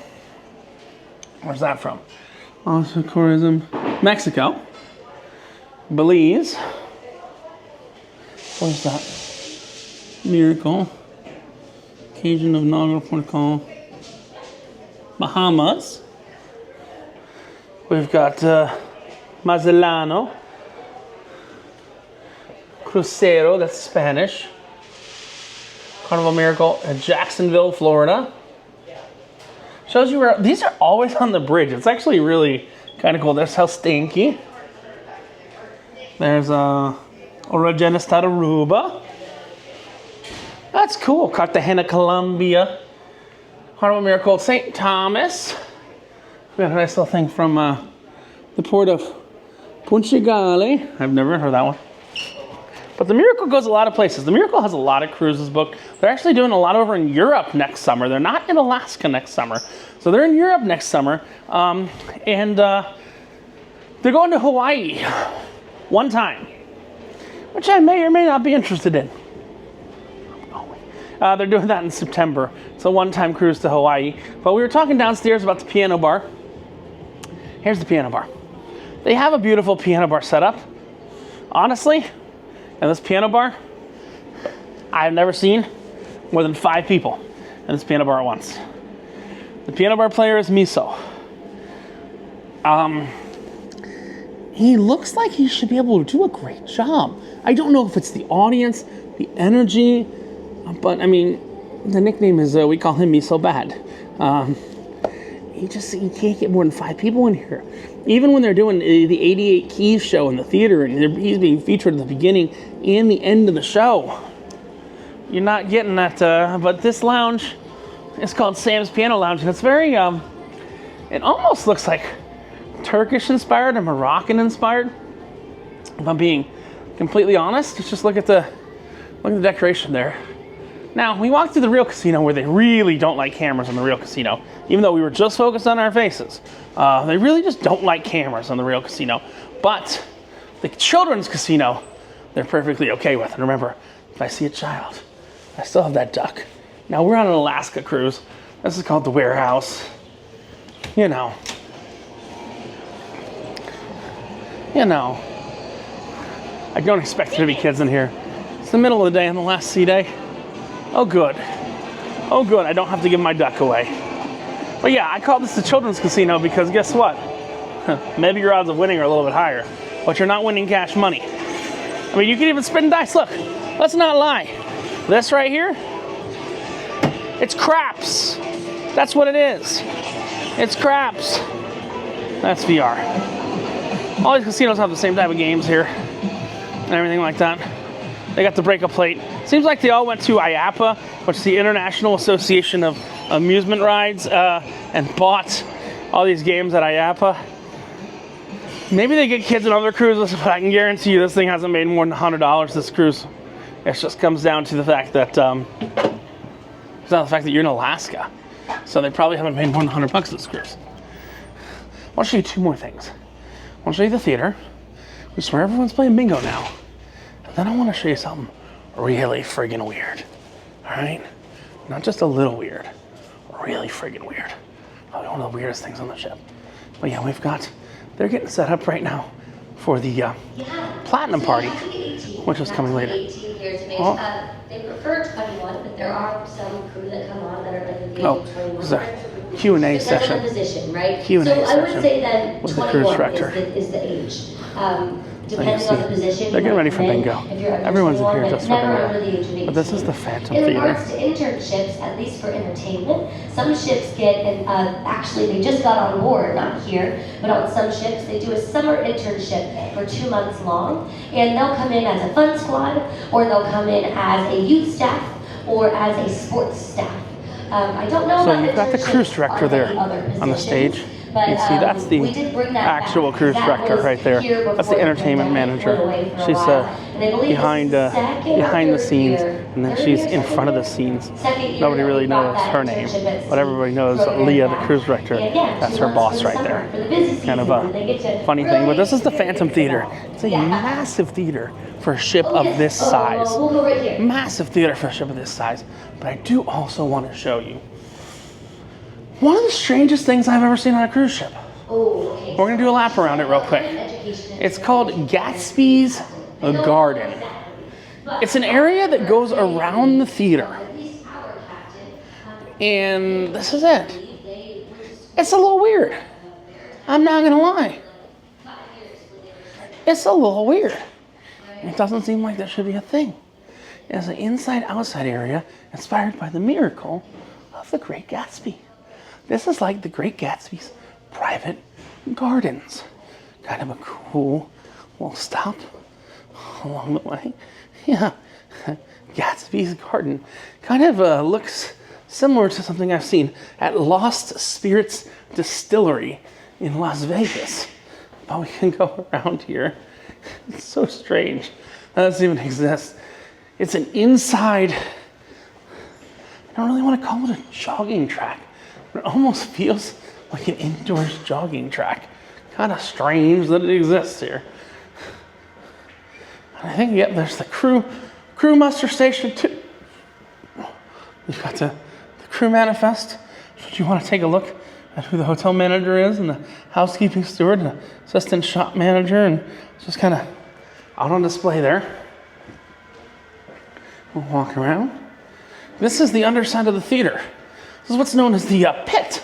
Where's that from? Also tourism. Mexico. Belize. Where's that? Miracle. Occasion of inaugural protocol. Bahamas. We've got Mazzellano. Crucero, that's Spanish. Carnival Miracle in Jacksonville, Florida. Shows you where, these are always on the bridge. It's actually really kind of cool. There's how stinky. There's Origin Estado Aruba. That's cool. Cartagena, Colombia. Carnival Miracle, St. Thomas. We got a nice little thing from the port of Punchigale. I've never heard that one. But the Miracle goes a lot of places. The Miracle has a lot of cruises booked. They're actually doing a lot over in Europe next summer. They're not in Alaska next summer. So they're in Europe next summer. And they're going to Hawaii one time, which I may or may not be interested in. They're doing that in September. It's a one-time cruise to Hawaii. But we were talking downstairs about the piano bar. Here's the piano bar. They have a beautiful piano bar set up. Honestly, in this piano bar, I've never seen more than 5 people in this piano bar at once. The piano bar player is Miso. He looks like he should be able to do a great job. I don't know if it's the audience, the energy, but I mean, the nickname is, we call him Miso Bad. He can't get more than 5 people in here. Even when they're doing the 88 Keys show in the theater, and he's being featured at the beginning and the end of the show, you're not getting that. But this lounge is called Sam's Piano Lounge, and it's very, it almost looks like Turkish inspired or Moroccan inspired. If I'm being completely honest, just look at the decoration there. Now, we walked through the real casino where they really don't like cameras in the real casino, even though we were just focused on our faces. They really just don't like cameras on the real casino. But the children's casino, they're perfectly okay with. And remember, if I see a child, I still have that duck. Now, we're on an Alaska cruise. This is called the Warehouse. You know. I don't expect there to be kids in here. It's the middle of the day on the last sea day. Oh, good. Oh, good. I don't have to give my duck away. But yeah, I call this the children's casino because guess what? Maybe your odds of winning are a little bit higher, but you're not winning cash money. I mean, you can even spin dice. Look, let's not lie. This right here, it's craps. That's what it is. It's craps. That's VR. All these casinos have the same type of games here and everything like that. They got the break-up plate. Seems like they all went to IAAPA, which is the International Association of Amusement Rides, and bought all these games at IAAPA. Maybe they get kids on other cruises, but I can guarantee you this thing hasn't made more than $100 this cruise. It just comes down to the fact that it's not the fact that you're in Alaska. So they probably haven't made more than $100 this cruise. I'll show you 2 more things. I'll show you the theater, which is where everyone's playing bingo now. And then I want to show you something really friggin' weird. All right? Not just a little weird, really friggin' weird. Probably one of the weirdest things on the ship. But yeah, they're getting set up right now for the Platinum Party, which is coming later. Oh. They prefer 21, but there are some crew that come on that are like engaged Oh, at 21. there's a Q&A session. Position, right? Q&A so I would session say that with the cruise 21 director. is the age. So you Depending see, on the position. they're getting ready for bingo. If you're under Everyone's in 21, here but just for never under the bingo. age of 18. But this is the Phantom In Theater. regards to internships, at least for entertainment, some ships get, actually they just got on board, not here, but on some ships, they do a summer internship for 2 months long, and they'll come in as a fun squad, or they'll come in as a youth staff, or as a sports staff. I don't know. So you've got the cruise director there on the stage. But, you see, that's the actual cruise director right there. That's the entertainment manager. She's behind the scenes, and then she's in front of the scenes. Nobody really knows her name, but everybody knows Leah, the cruise director. That's her boss right there. Kind of a funny thing, but this is the Phantom Theater. It's a massive theater for a ship of this size. Massive theater for a ship of this size. But I do also want to show you one of the strangest things I've ever seen on a cruise ship. We're going to do a lap around it real quick. It's called Gatsby's Garden. It's an area that goes around the theater. And this is it. It's a little weird. I'm not going to lie. It's a little weird. It doesn't seem like that should be a thing. It's an inside-outside area inspired by the miracle of the Great Gatsby. This is like the Great Gatsby's private gardens. Kind of a cool little stop along the way. Yeah, Gatsby's Garden. Kind of looks similar to something I've seen at Lost Spirits Distillery in Las Vegas. But we can go around here. It's so strange. That doesn't even exist. It's an inside, I don't really want to call it a jogging track. It almost feels like an indoors jogging track. Kind of strange that it exists here. And I think, yeah, there's the crew muster station too. You've got the crew manifest. If you want to take a look at who the hotel manager is and the housekeeping steward and the assistant shop manager, and it's just kind of out on display there. We'll walk around. This is the underside of the theater. This is what's known as the pit.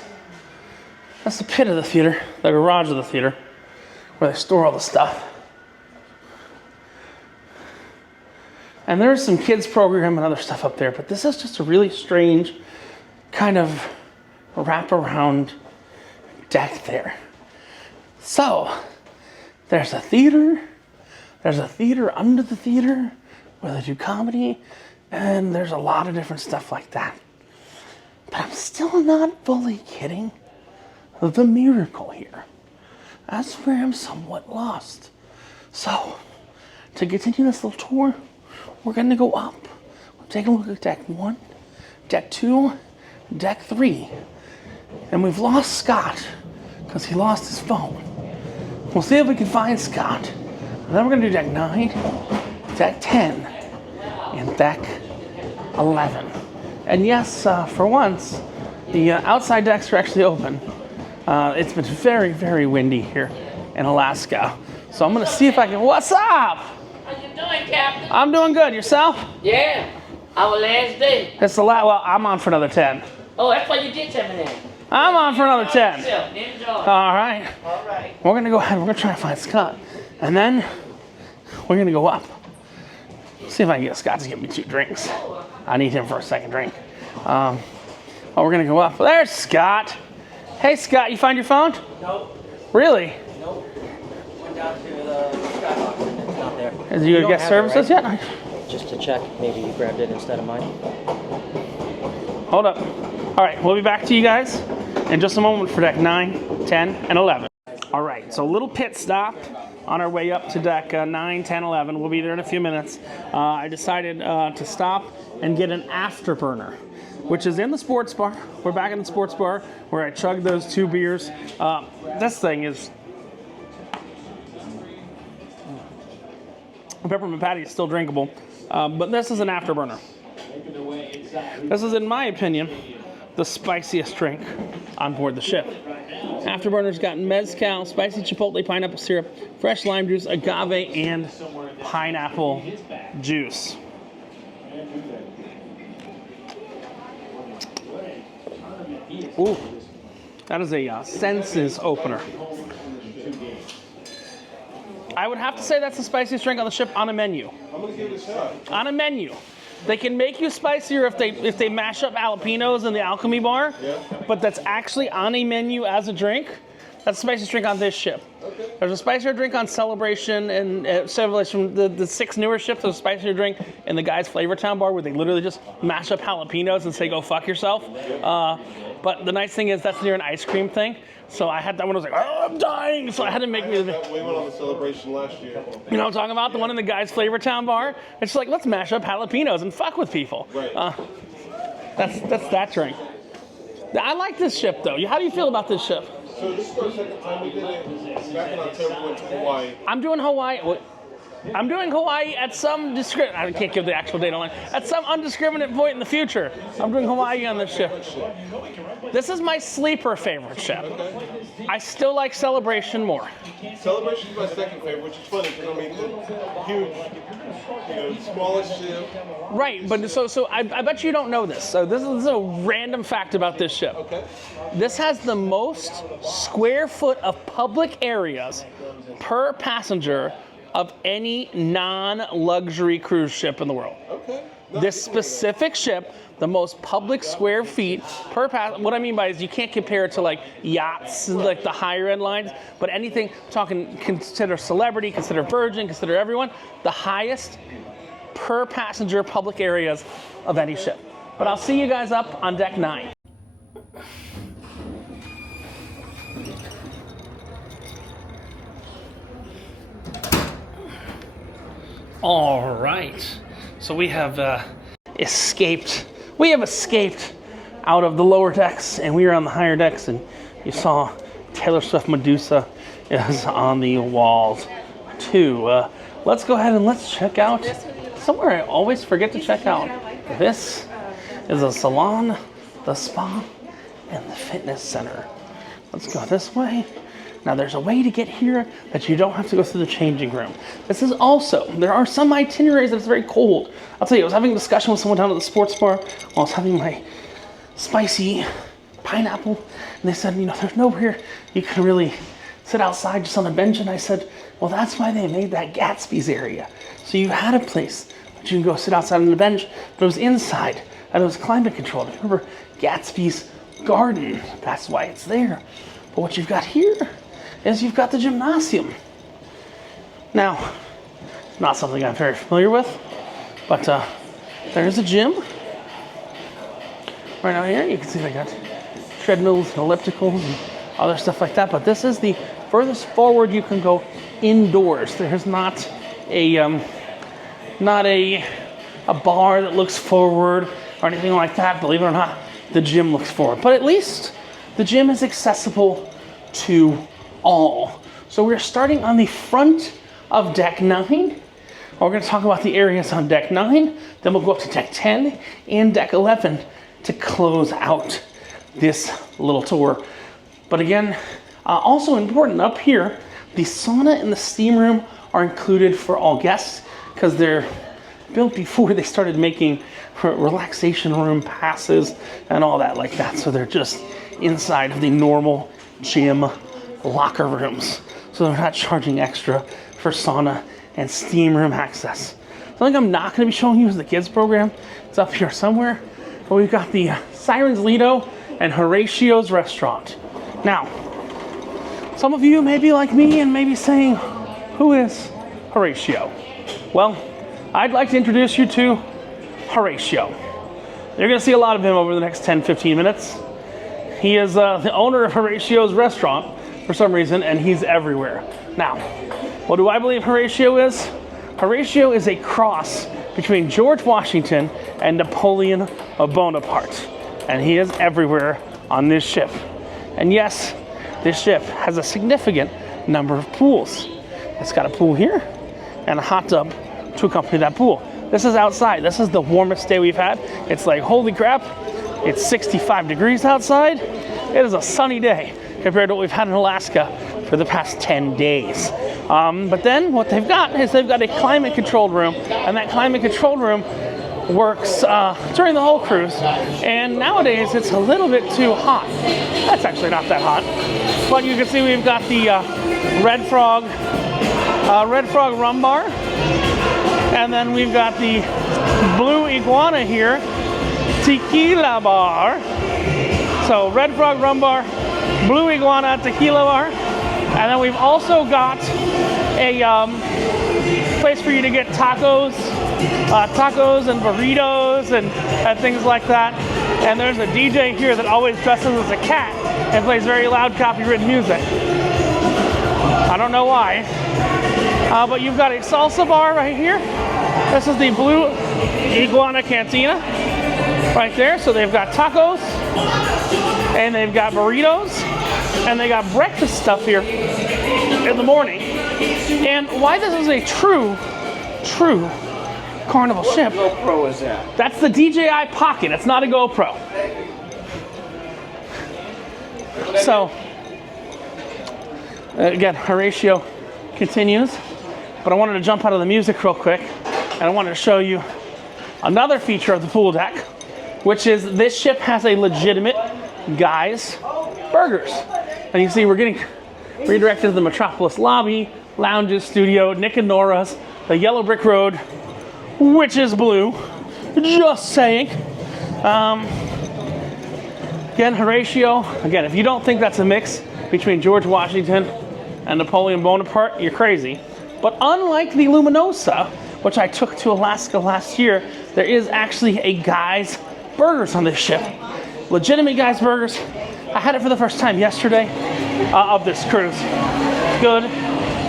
That's the pit of the theater, the garage of the theater, where they store all the stuff. And there's some kids program and other stuff up there, but this is just a really strange kind of wraparound deck there. So, there's a theater under the theater where they do comedy, and there's a lot of different stuff like that. But I'm still not fully getting the miracle here. That's where I'm somewhat lost. So, to continue this little tour, we're going to go up. We'll take a look at deck 1, deck 2, deck 3. And we've lost Scott because he lost his phone. We'll see if we can find Scott. And then we're going to do deck 9, deck 10, and deck 11. And yes, for once, the outside decks are actually open. It's been very, very windy here in Alaska. So I'm going to see if I can... What's up? How you doing, Captain? I'm doing good. Yourself? Yeah, our last day. It's the last... Well, I'm on for another 10. Oh, that's why you did tell me that. I'm on for another 10. Enjoy. All right. All right. We're going to go ahead. We're going to try to find Scott. And then we're going to go up. See if I can get Scott to give me 2 drinks. I need him for a second drink. We're going to go up. There's Scott. Hey, Scott, you find your phone? Nope. Really? Nope. Went down to the skybox and it's not there. Is you don't get have it, services right? yet? Just to check, maybe you grabbed it instead of mine. Hold up. All right, we'll be back to you guys in just a moment for deck 9, 10, and 11. All right, so a little pit stop on our way up to deck 9, 10, 11. We'll be there in a few minutes. I decided to stop and get an afterburner, which is in the sports bar. We're back in the sports bar where I chugged those 2 beers. This thing is The peppermint patty is still drinkable, but this is an afterburner. This is, in my opinion, the spiciest drink on board the ship. Afterburner's got mezcal, spicy chipotle pineapple syrup, fresh lime juice, agave, and pineapple juice. Ooh, that is a senses opener. I would have to say that's the spiciest drink on the ship on a menu. I'm gonna give it a shot. On a menu. They can make you spicier if they mash up jalapenos in the Alchemy bar, but that's actually on a menu as a drink. That's the spiciest drink on this ship. Okay. There's a spicier drink on Celebration and Celebration, the 6 newer ships. There's a spicier drink in the Guy's Flavor Town bar where they literally just mash up jalapenos and say, go fuck yourself. But the nice thing is that's near an ice cream thing. So I had that one, I was like, oh, I'm dying. So I had to make me. We went on the Celebration last year. You know what I'm talking about? The one in the Guy's Flavor Town bar? It's like, let's mash up jalapenos and fuck with people. Right. That's that drink. I like this ship, though. How do you feel about this ship? So this is the second time we did it. Back in October, we went to Hawaii. I'm doing Hawaii. I'm doing Hawaii at some I can't give the actual date online. At some undiscriminate point in the future, I'm doing Hawaii on this ship. This is my sleeper favorite ship. I still like Celebration more. Celebration is my second favorite, which is funny because I mean the huge, smallest ship. Right, but so I bet you don't know this. So this is a random fact about this ship. Okay. This has the most square foot of public areas per passenger of any non-luxury cruise ship in the world. Okay. This specific ship, the most public square feet per pass. What I mean by is you can't compare it to like yachts, like the higher end lines, but anything, consider Celebrity, consider Virgin, consider everyone, the highest per passenger public areas of any ship. But I'll see you guys up on deck 9. All right, so we have escaped out of the lower decks, and we are on the higher decks, and you saw Taylor Swift Medusa is on the walls too. Let's go ahead and let's check out somewhere I always forget to check out. This is a salon, the spa, and the fitness center. Let's go this way. Now there's a way to get here that you don't have to go through the changing room. This is also, there are some itineraries that it's very cold. I'll tell you, I was having a discussion with someone down at the sports bar while I was having my spicy pineapple, and they said, there's nowhere you can really sit outside just on a bench, and I said, well, that's why they made that Gatsby's area. So you had a place that you can go sit outside on the bench, but it was inside, and it was climate controlled. Remember Gatsby's garden, that's why it's there. But what you've got here is you've got the gymnasium. Now, it's not something I'm very familiar with, but there's a gym. Right out here, you can see they got treadmills and ellipticals and other stuff like that, but this is the furthest forward you can go indoors. There's not a bar that looks forward or anything like that. Believe it or not, the gym looks forward. But at least the gym is accessible to all. So we're starting on the front of deck 9. We're going to talk about the areas on deck 9. Then we'll go up to deck 10 and deck 11 to close out this little tour. But again, also important up here, the sauna and the steam room are included for all guests because they're built before they started making relaxation room passes and all that like that. So they're just inside of the normal gym locker rooms. So they're not charging extra for sauna and steam room access. Something I'm not going to be showing you is the kids program. It's up here somewhere. But we've got the Sirens Lido and Horatio's restaurant. Now, some of you may be like me and may be saying, who is Horatio? Well, I'd like to introduce you to Horatio. You're going to see a lot of him over the next 10-15 minutes. He is the owner of Horatio's restaurant for some reason, and he's everywhere. Now, what do I believe Horatio is? Horatio is a cross between George Washington and Napoleon Bonaparte, and he is everywhere on this ship. And yes, this ship has a significant number of pools. It's got a pool here and a hot tub to accompany that pool. This is outside. This is the warmest day we've had. It's like, holy crap, it's 65 degrees outside. It is a sunny day compared to what we've had in Alaska for the past 10 days. But then what they've got is they've got a climate controlled room, and that climate controlled room works during the whole cruise. And nowadays it's a little bit too hot. That's actually not that hot. But you can see we've got the Red Frog rum bar. And then we've got the Blue Iguana here, tequila bar. So Red Frog rum bar, Blue Iguana tequila bar. And then we've also got a place for you to get tacos and burritos and things like that. And there's a DJ here that always dresses as a cat and plays very loud copyrighted music. I don't know why. But you've got a salsa bar right here. This is the Blue Iguana Cantina right there. So they've got tacos and they've got burritos and they got breakfast stuff here in the morning. And why this is a true Carnival ship. What GoPro is that? That's the DJI Pocket. It's not a GoPro. So again, Horatio continues, but I wanted to jump out of the music real quick, and I wanted to show you another feature of the pool deck, which is this ship has a legitimate Guy's Burgers. And you see we're getting redirected to the Metropolis lobby, lounges, studio, Nick and Nora's, the yellow brick road, which is blue. Just saying. Again, Horatio. Again, if you don't think that's a mix between George Washington and Napoleon Bonaparte, you're crazy. But unlike the Luminosa, which I took to Alaska last year, there is actually a Guy's Burgers on this ship. Legitimate Guy's Burgers. I had it for the first time yesterday of this cruise. Good.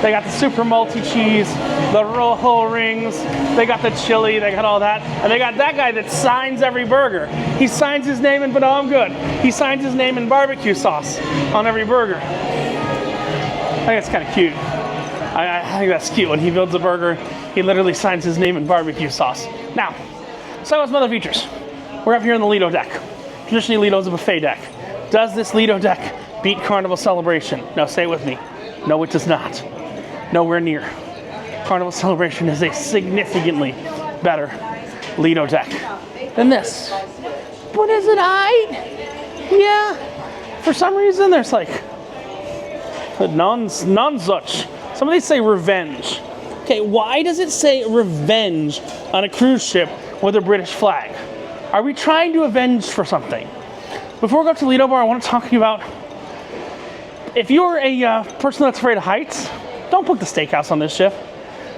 They got the super multi-cheese, the rojo rings, they got the chili, they got all that. And they got that guy that signs every burger. He signs his name in, but no, I'm good. He signs his name in barbecue sauce on every burger. I think it's kind of cute. I think that's cute. When he builds a burger, he literally signs his name in barbecue sauce. Now, so some other features. We're up here in the Lido deck. Traditionally, Lido's a buffet deck. Does this Lido deck beat Carnival Celebration? No, say it with me. No, it does not. Nowhere near. Carnival Celebration is a significantly better Lido deck than this. But is it aight? Yeah. For some reason, there's like none such. Some of these say revenge. Okay, why does it say revenge on a cruise ship with a British flag? Are we trying to avenge for something? Before we go to Lido Bar, I want to talk to you about, if you're a person that's afraid of heights, don't book the Steakhouse on this ship.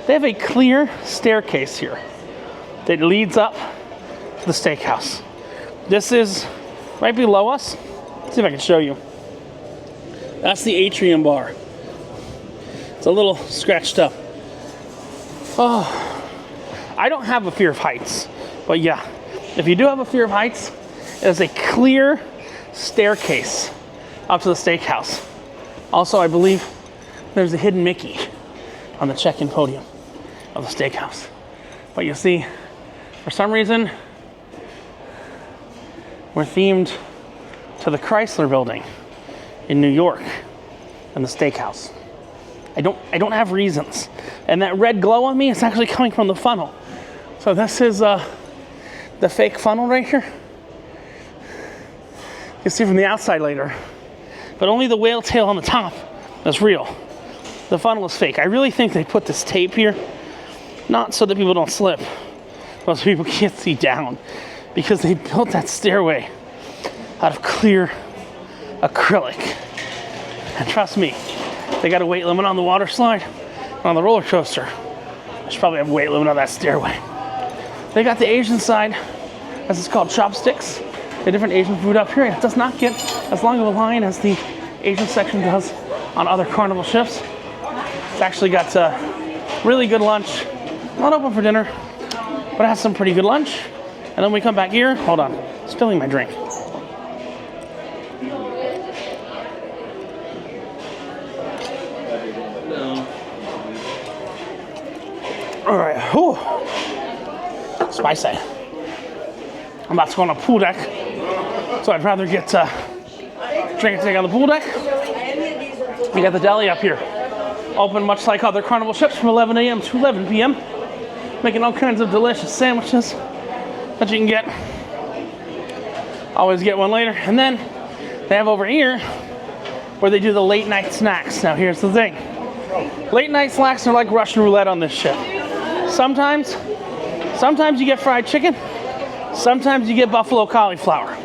They have a clear staircase here that leads up to the Steakhouse. This is right below us. Let's see if I can show you. That's the atrium bar. It's a little scratched up. Oh, I don't have a fear of heights, but yeah, if you do have a fear of heights, it is a clear staircase up to the Steakhouse. Also, I believe there's a hidden Mickey on the check-in podium of the Steakhouse. But you see, for some reason, we're themed to the Chrysler Building in New York and the Steakhouse. I don't have reasons. And that red glow on me is actually coming from the funnel. So this is the fake funnel right here. You'll see from the outside later. But only the whale tail on the top is real. The funnel is fake. I really think they put this tape here, not so that people don't slip, but so people can't see down, because they built that stairway out of clear acrylic. And trust me, they got a weight limit on the Waterslide, on the roller coaster. I should probably have a weight limit on that stairway. They got the Asian side, as it's called, chopsticks. The different Asian food up here. It does not get as long of a line as the Asian section does on other Carnival ships. It's actually got really good lunch. Not open for dinner, but it has some pretty good lunch. And then we come back here. Hold on, spilling my drink. All right. Whew. Spicy. I'm about to go on a pool deck, so I'd rather get drink and take on the pool deck. You got the deli up here, open much like other carnival ships from 11 a.m. to 11 p.m., making all kinds of delicious sandwiches that you can get. Always get one later. And then they have over here where they do the late night snacks. Now here's the thing. Late night snacks are like Russian roulette on this ship. Sometimes you get fried chicken. Sometimes you get buffalo cauliflower.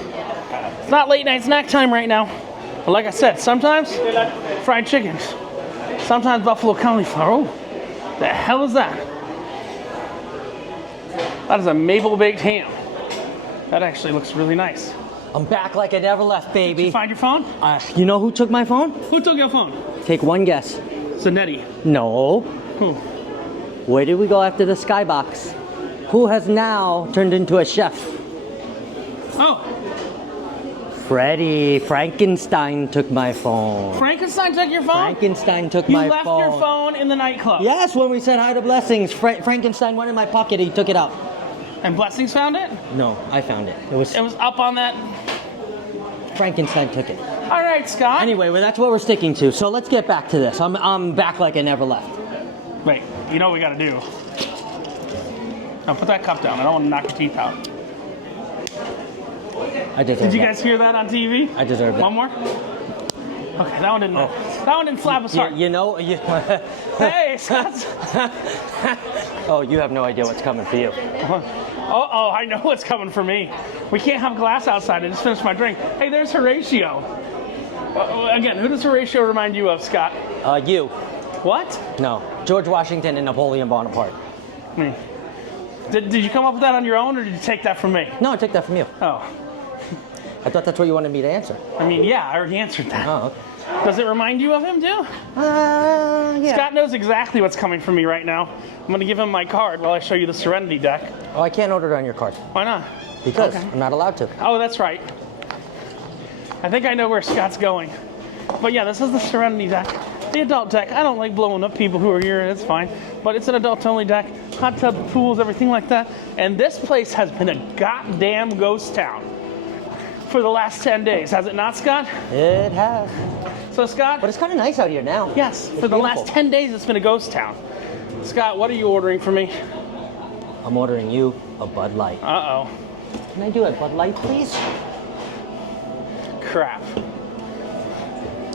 It's not late night snack time right now. But like I said, sometimes fried chickens. Sometimes buffalo cauliflower. Oh, the hell is that? That is a maple baked ham. That actually looks really nice. I'm back like I never left, baby. Did you find your phone? You know who took my phone? Who took your phone? Take one guess. Zanetti. No. Who? Where did we go after the skybox? Who has now turned into a chef? Oh, Freddie. Frankenstein took my phone. Frankenstein took your phone? Frankenstein took You my left phone. your phone in the nightclub? Yes, when we said hi to Blessings, Frankenstein went in my pocket. He took it out. And Blessings found it? No, I found it. It was up on that. Frankenstein took it. All right, Scott. Anyway, well, that's what we're sticking to. So let's get back to this. I'm back like I never left. Wait, you know what we gotta do? Now put that cup down. I don't want to knock your teeth out. I deserve Did you that. guys hear that on TV? I deserve that. One more? Okay, that one didn't. That one didn't slap us hard. You know. Hey, Scott. Oh, you have no idea what's coming for you. Oh, I know what's coming for me. We can't have glass outside. I just finished my drink. Hey, there's Horatio. Again, who does Horatio remind you of, Scott? You. What? No. George Washington and Napoleon Bonaparte. Did you come up with that on your own, or did you take that from me? No, I took that from you. Oh. I thought that's what you wanted me to answer. I mean, yeah, I already answered that. Oh, okay. Does it remind you of him, too? Yeah. Scott knows exactly what's coming for me right now. I'm going to give him my card while I show you the Serenity deck. Oh, I can't order it on your card. Why not? Because Okay. I'm not allowed to. Oh, that's right. I think I know where Scott's going. But yeah, this is the Serenity deck. The adult deck. I don't like blowing up people who are here, and it's fine. But it's an adult-only deck. Hot tub, pools, everything like that. And this place has been a goddamn ghost town for the last 10 days. Has it not, Scott? It has. So, Scott? But it's kind of nice out here now. Yes, It's for the last beautiful. 10 days, it's been a ghost town. Scott, what are you ordering for me? I'm ordering you a Bud Light. Uh-oh. Can I do a Bud Light, please? Crap.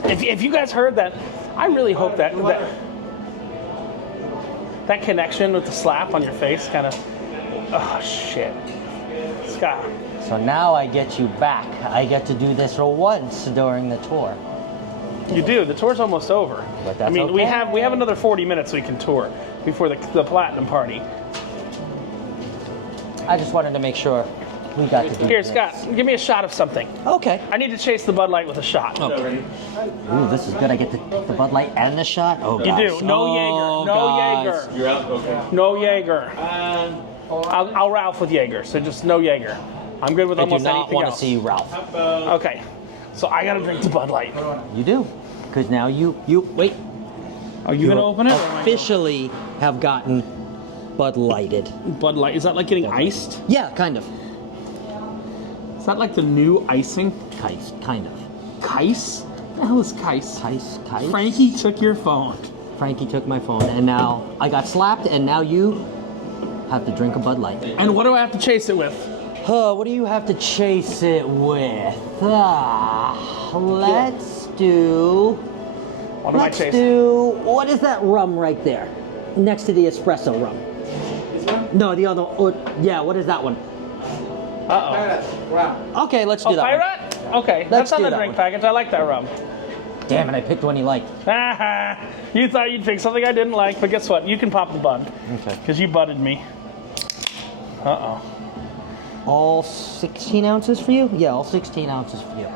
If you guys heard that, I really hope that connection with the slap on your face kind of, oh shit. Scott. So now I get you back. I get to do this for once during the tour. You do. The tour's almost over. But that's I mean, we okay. have another 40 minutes we can tour before the platinum party. I just wanted to make sure we got to do Here, this. Scott, give me a shot of something. Okay. I need to chase the Bud Light with a shot. Okay. Ooh, this is good. I get the Bud Light and the shot. Oh, You gosh. do. No Oh, Jaeger. No gosh. Jaeger. You're out? Okay. No Jaeger. I'll Ralph with Jaeger, so just no Jaeger. I'm good with I do almost not anything want to else. see you, Ralph. Okay, so I gotta drink the Bud Light. You do. Because now you wait. Are you gonna open it? Officially have gotten Bud Lighted. Bud Light, is that like getting iced? Yeah, kind of. Is that like the new icing? Kind of. Kais? What the hell is Kais? Kais. Frankie took your phone. Frankie took my phone, and now I got slapped, and now you have to drink a Bud Light. And what do I have to chase it with? What do you have to chase it with? Let's do. What am I Let's chasing? do. What is that rum right there, next to the espresso rum? This one? No, the other. Yeah, what is that one? Uh-oh. Wow. Okay, let's do Oh, that one. Pirate? Okay, Let's that's on do the that drink one. package. I like that rum. Damn it, I picked one you liked. You thought you'd pick something I didn't like, but guess what? You can pop the bud. Okay. Because you butted me. Uh-oh. All 16 ounces for you? Yeah, all 16 ounces for you.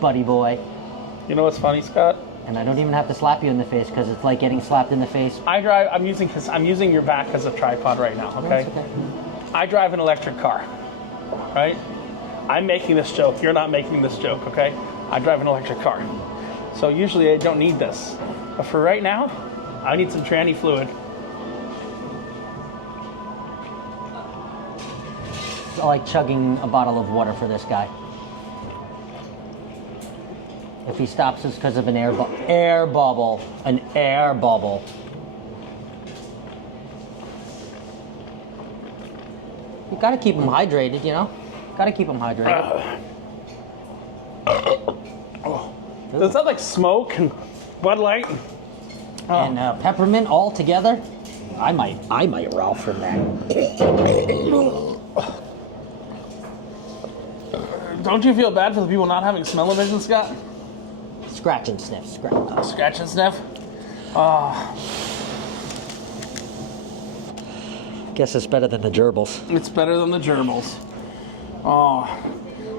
Buddy boy. You know what's funny, Scott? And I don't even have to slap you in the face because it's like getting slapped in the face. I'm using your back as a tripod right now, okay? That's okay. I drive an electric car, right? I'm making this joke. You're not making this joke, okay? I drive an electric car. So usually I don't need this. But for right now, I need some tranny fluid. like chugging a bottle of water for this guy. If he stops, it's because of an air bubble. An air bubble. You gotta keep him hydrated, you know? Gotta keep him hydrated. Does that like smoke and Bud Light? And peppermint all together? I might Ralph from that. Don't you feel bad for the people not having smell-o-vision, Scott? Scratch and sniff, Scratch and sniff? Guess it's better than the gerbils. It's better than the gerbils. Oh,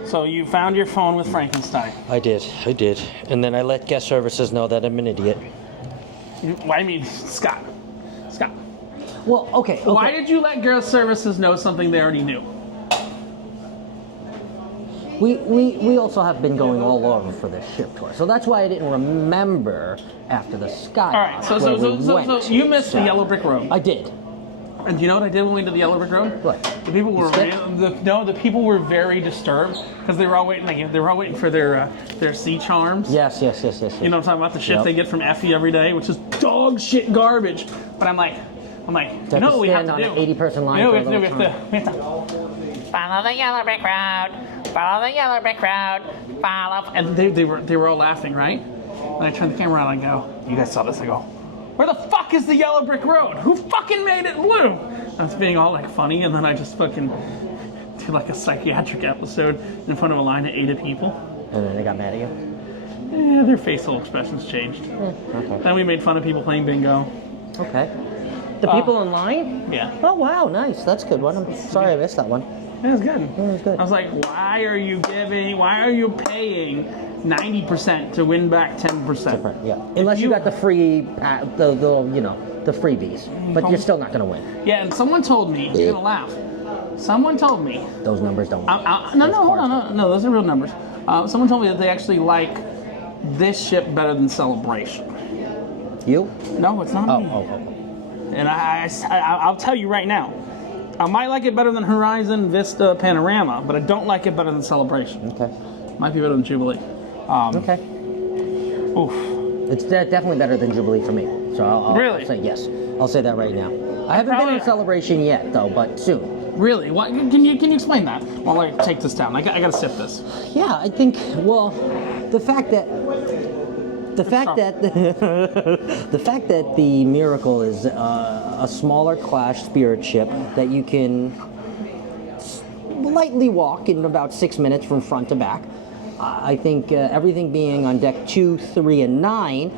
so you found your phone with Frankenstein. I did. And then I let guest services know that I'm an idiot. I mean, Scott. Well, okay. Why did you let guest services know something they already knew? We also have been going all over for this ship tour, so that's why I didn't remember after the sky. All right, so you missed the Yellow Brick Road. I did. And do you know what I did when we did the Yellow Brick Road? What? The people were the people were very disturbed because they were all waiting. They were all waiting for their sea charms. Yes. You know what I'm talking about? The shit they get from Effie every day, which is dog shit garbage. But I'm like, you know what we have to do? On an 80-person line. You know what we have to do? We have to Follow the yellow brick road. Follow the yellow brick road. Follow. And they were all laughing, right? And I turned the camera on and I go, you guys saw this? I go, where the fuck is the Yellow Brick Road? Who fucking made it blue? I was being all like funny, and then I just fucking did like a psychiatric episode in front of a line of 8 people. And then they got mad at you? Yeah, their facial expressions changed. Okay. Then we made fun of people playing bingo. Okay. The people in line? Yeah. Oh, wow, nice. That's a good one. I'm sorry I missed that one. It was good. It was good. I was like, why are you paying 90% to win back 10%? Different, yeah. Unless you got the free, the freebies, but you're still not going to win. Yeah, and someone told me, you're gonna laugh. Someone told me. Those numbers don't. No, those are real numbers. Someone told me that they actually like this ship better than Celebration. You? No, it's not me. Oh. And I'll tell you right now, I might like it better than Horizon, Vista, Panorama, but I don't like it better than Celebration. Okay. Might be better than Jubilee. Okay. Oof. It's definitely better than Jubilee for me. So I'll say yes. I'll say that right now. I haven't been in Celebration yet, though, but soon. Really? What? Can you explain that? While I take this down, I gotta sip this. Yeah, I think. Well, the fact that the Miracle is a smaller class spirit ship that you can lightly walk in about 6 minutes from front to back. I think everything being on deck 2, 3, and 9,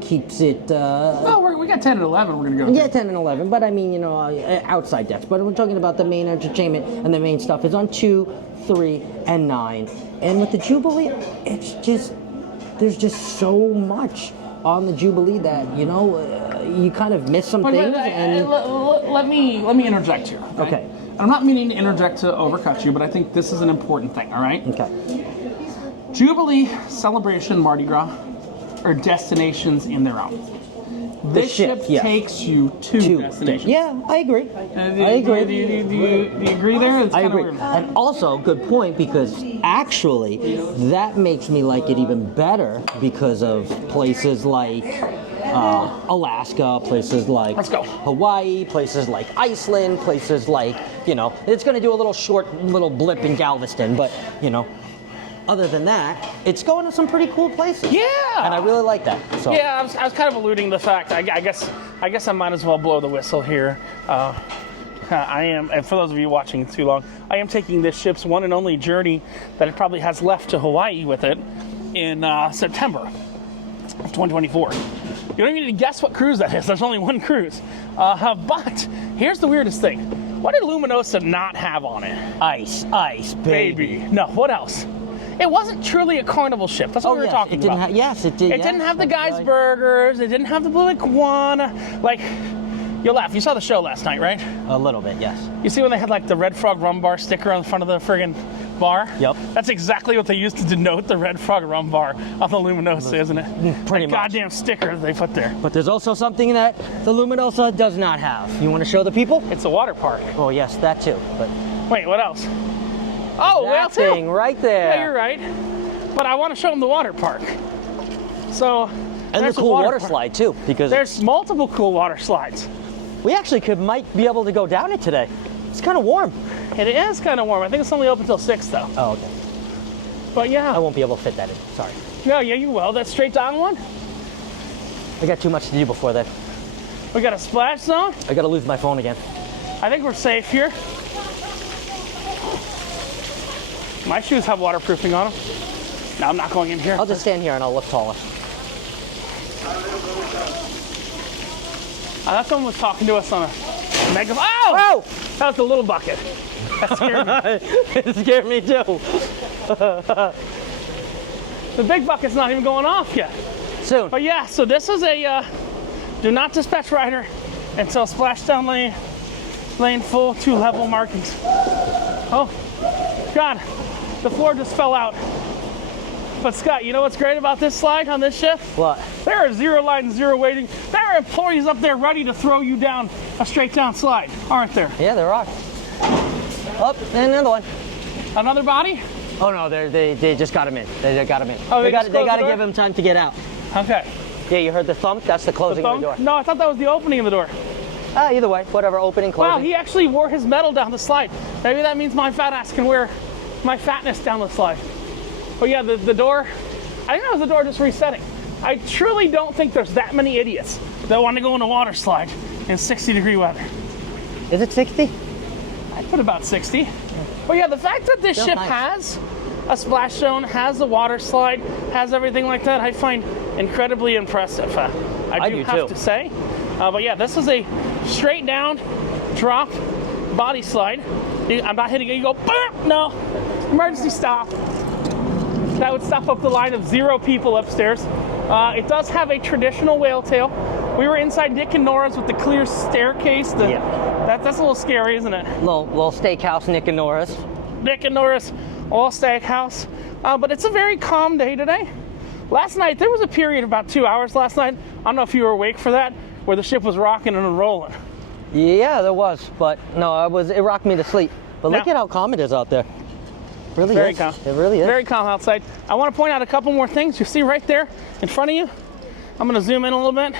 keeps it. We got 10 and 11. We're gonna go. Yeah, 10 and 11, but I mean, outside decks. But we're talking about the main entertainment, and the main stuff is on 2, 3, and 9. And with the Jubilee, there's just so much on the Jubilee that you kind of miss some things. Let me interject here. Okay. I'm not meaning to interject to overcut you, but I think this is an important thing. All right. Okay. Jubilee, Celebration, Mardi Gras are destinations in their own. This ship takes you to destinations. Yeah, I agree. I agree. Do you agree there? It's I agree. Weird. And also, good point, because actually, that makes me like it even better because of places like Alaska, places like Hawaii, places like Iceland, places like, it's going to do a little blip in Galveston, but, other than that, it's going to some pretty cool places. Yeah. And I really like that. So. Yeah, I was kind of alluding to the fact, I guess I might as well blow the whistle here. I am, and for those of you watching too long, I am taking this ship's one and only journey that it probably has left to Hawaii with it in September of 2024. You don't even need to guess what cruise that is. There's only one cruise. But here's the weirdest thing. What did Luminosa not have on it? Ice, baby. No, what else? It wasn't truly a carnival ship. That's what we were talking about. Yes, it did. It didn't have the guys' burgers. It didn't have the blue iguana. Like, you'll laugh. You saw the show last night, right? A little bit, yes. You see when they had like the Red Frog Rum Bar sticker on the front of the friggin' bar? Yep. That's exactly what they used to denote the Red Frog Rum Bar on the Luminosa, isn't it? Pretty much. Goddamn sticker they put there. But there's also something that the Luminosa does not have. You want to show the people? It's a water park. Oh, yes, that too. But Wait, what else? Oh, whale That tail. thing right there. Yeah, you're right. But I want to show them the water park. So, And the there's a cool water park. slide too, because There's multiple cool water slides. we actually might be able to go down it today. It's kind of warm. It is kind of warm. I think it's only open till 6 though. Oh, okay. But yeah. I won't be able to fit that in. Sorry. No, yeah, you will. That straight down one. I got too much to do before then. We got a splash zone. I gotta lose my phone again. I think we're safe here. My shoes have waterproofing on them. No, I'm not going in here. I'll just stand here and I'll look taller. I thought someone was talking to us on a mega. Oh! That was the little bucket. That scared me. It scared me too. The big bucket's not even going off yet. Soon. But yeah, so this is a do not dispatch rider until splashdown lane full 2-level markings. Oh, God, the floor just fell out. But Scott, you know what's great about this slide on this ship? What? There are 0 lines, 0 waiting. There are employees up there ready to throw you down a straight down slide, aren't there? Yeah, there are. Oh, and another one. Another body? Oh no, they just got him in. They got him in. Oh, they got just closed to the door? give him time to get out. Okay. Yeah, you heard the thump? That's the closing of the door. No, I thought that was the opening of the door. Either way, whatever, opening, closing. Wow, he actually wore his medal down the slide. Maybe that means my fat ass can wear my fatness down the slide. But yeah, the door, I think that was the door just resetting. I truly don't think there's that many idiots that want to go on a water slide in 60-degree weather. Is it 60? I put about 60. But yeah, the fact that this Feels ship nice. has a splash zone, has a water slide, has everything like that, I find incredibly impressive. I do have to say. But yeah, this is a straight down drop body slide. I'm not hitting it. You go, boom! No. Emergency stop. That would stop up the line of 0 people upstairs. It does have a traditional whale tail. We were inside Nick and Nora's with the clear staircase. That's a little scary, isn't it? Little steakhouse, Nick and Nora's. Nick and Nora's, all Steakhouse. But it's a very calm day today. Last night, there was a period of about 2 hours last night. I don't know if you were awake for that, where the ship was rocking and rolling. Yeah, there was, but no, it rocked me to sleep. But look Now- at how calm it is out there. Really Very is. calm. It really is. Very calm outside. I want to point out a couple more things. You see right there in front of you? I'm going to zoom in a little bit.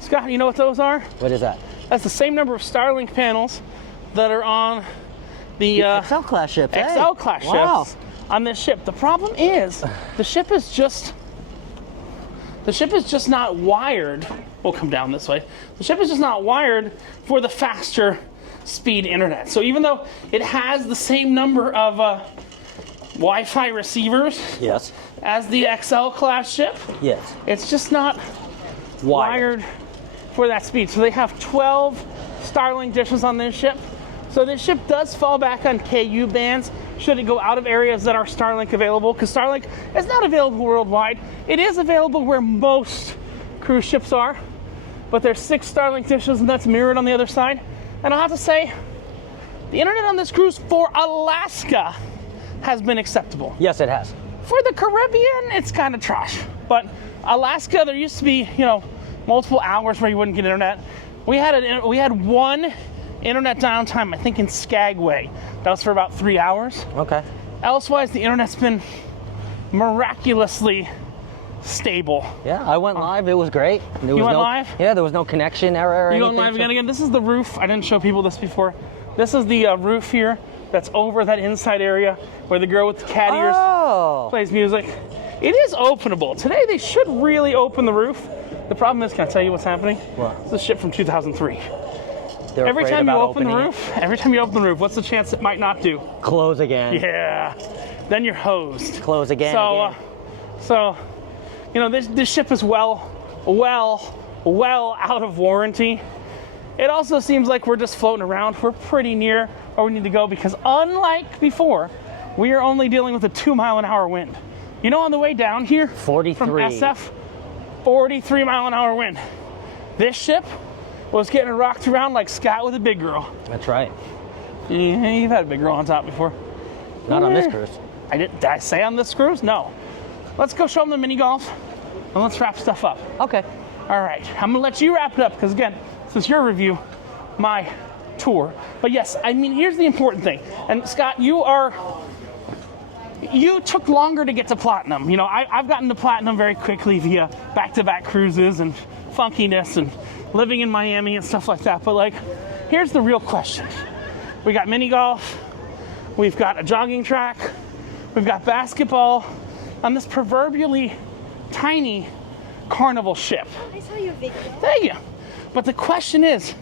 Scott, you know what those are? What is that? That's the same number of Starlink panels that are on the XL class ships. XL class Wow. ships on this ship. The problem is the ship is just not wired. We'll come down this way. The ship is just not wired for the faster speed internet. So even though it has the same number of Wi-Fi receivers Yes. as the XL class ship, Yes. it's just not wired for that speed. So they have 12 Starlink dishes on this ship. So this ship does fall back on KU bands should it go out of areas that are Starlink available, because Starlink is not available worldwide. It is available where most cruise ships are, but there's 6 Starlink dishes and that's mirrored on the other side. And I'll have to say, the internet on this cruise for Alaska has been acceptable. Yes, it has. For the Caribbean, it's kind of trash. But Alaska, there used to be, multiple hours where you wouldn't get internet. We had one internet downtime, I think in Skagway. That was for about 3 hours. Okay. Elsewise, the internet's been miraculously stable. Yeah, I went live. It was great. There was went no, live? Yeah, there was no connection error or You anything. going live again? This is the roof. I didn't show people this before. This is the roof here that's over that inside area where the girl with the cat ears plays music. It is openable. Today they should really open the roof. The problem is, can I tell you what's happening? What? It's a ship from 2003. They're Every afraid time you about open the opening roof, what's the chance it might not do? Close again. Yeah. Then you're hosed. Close again. So, this ship is well out of warranty. It also seems like we're just floating around. We're pretty near where we need to go because unlike before, we are only dealing with a 2-mile-an-hour wind. On the way down here 43. from SF, 43-mile-an-hour wind. This ship was getting rocked around like Scott with a big girl. That's right. Yeah, you've had a big girl on top before. Not on this cruise. Did I say on this cruise? No. Let's go show them the mini golf and let's wrap stuff up. Okay. All right, I'm gonna let you wrap it up because again, since your review, my tour. But yes, I mean, here's the important thing. And Scott, you took longer to get to platinum. You know, I've gotten to platinum very quickly via back-to-back cruises and funkiness and living in Miami and stuff like that. But like, here's the real question. We got mini golf, we've got a jogging track, we've got basketball on this proverbially tiny Carnival ship. I saw your video. Thank you. But the question is,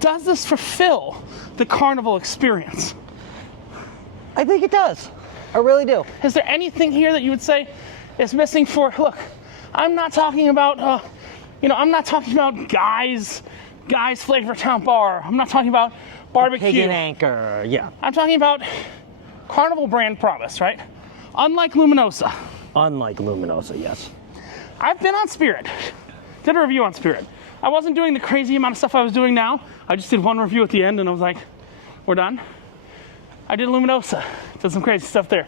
does this fulfill the Carnival experience? I think it does. I really do. Is there anything here that you would say is missing for, look, I'm not talking about, I'm not talking about Guy's Flavortown Bar. I'm not talking about barbecue. Pig and Anchor, yeah. I'm talking about Carnival brand promise, right? Unlike Luminosa. Unlike Luminosa, yes. I've been on Spirit. Did a review on Spirit. I wasn't doing the crazy amount of stuff I was doing now. I just did one review at the end and I was like, we're done. I did Luminosa. Did some crazy stuff there.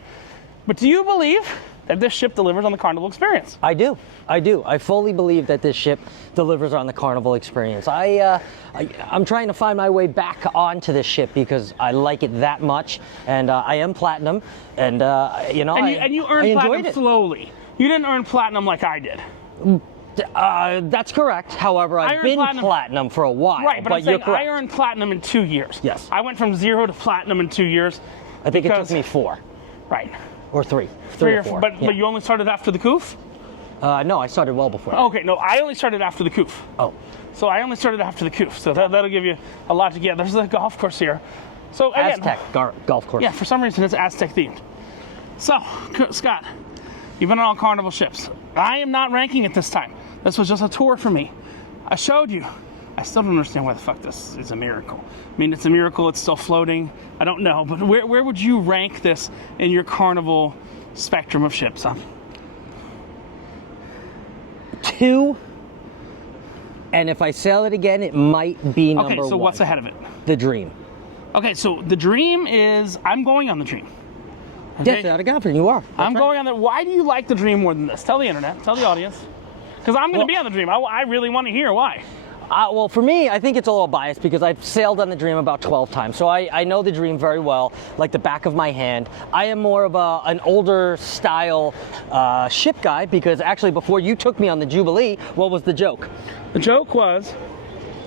But do you believe that this ship delivers on the Carnival experience? I do. I fully believe that this ship delivers on the Carnival experience. I'm trying to find my way back onto this ship because I like it that much, and I am platinum, and you earned platinum slowly. You didn't earn platinum like I did. That's correct. However, I've been platinum for a while. Right, but I'm saying I earned platinum in 2 years. Yes. I went from 0 to platinum in 2 years. I think it took me 4. Right. Or 3. 3 or 4. But you only started after the COOF? No, I started well before. Okay, no, I only started after the COOF. Oh. So I only started after the COOF. So that'll give you a lot to get. There's a golf course here. So again, Aztec golf course. Yeah, for some reason it's Aztec themed. So, Scott, you've been on all Carnival ships. I am not ranking it this time. This was just a tour for me. I showed you. I still don't understand why the fuck this is a miracle. I mean, it's a miracle. It's still floating. I don't know. But where would you rank this in your Carnival spectrum of ships? 2. And if I sail it again, it might be number 1. Okay, so what's ahead of it? The Dream. Okay, so the Dream is, I'm going on the Dream. Okay? Yes, out of confidence, you are. I'm going on the, why do you like the Dream more than this? Tell the internet, tell the audience. Because I'm going to be on the Dream. I really want to hear why. Well, for me, I think it's a little biased because I've sailed on the Dream about 12 times. So I know the Dream very well, like the back of my hand. I am more of an older style ship guy because actually before you took me on the Jubilee, what was the joke? The joke was...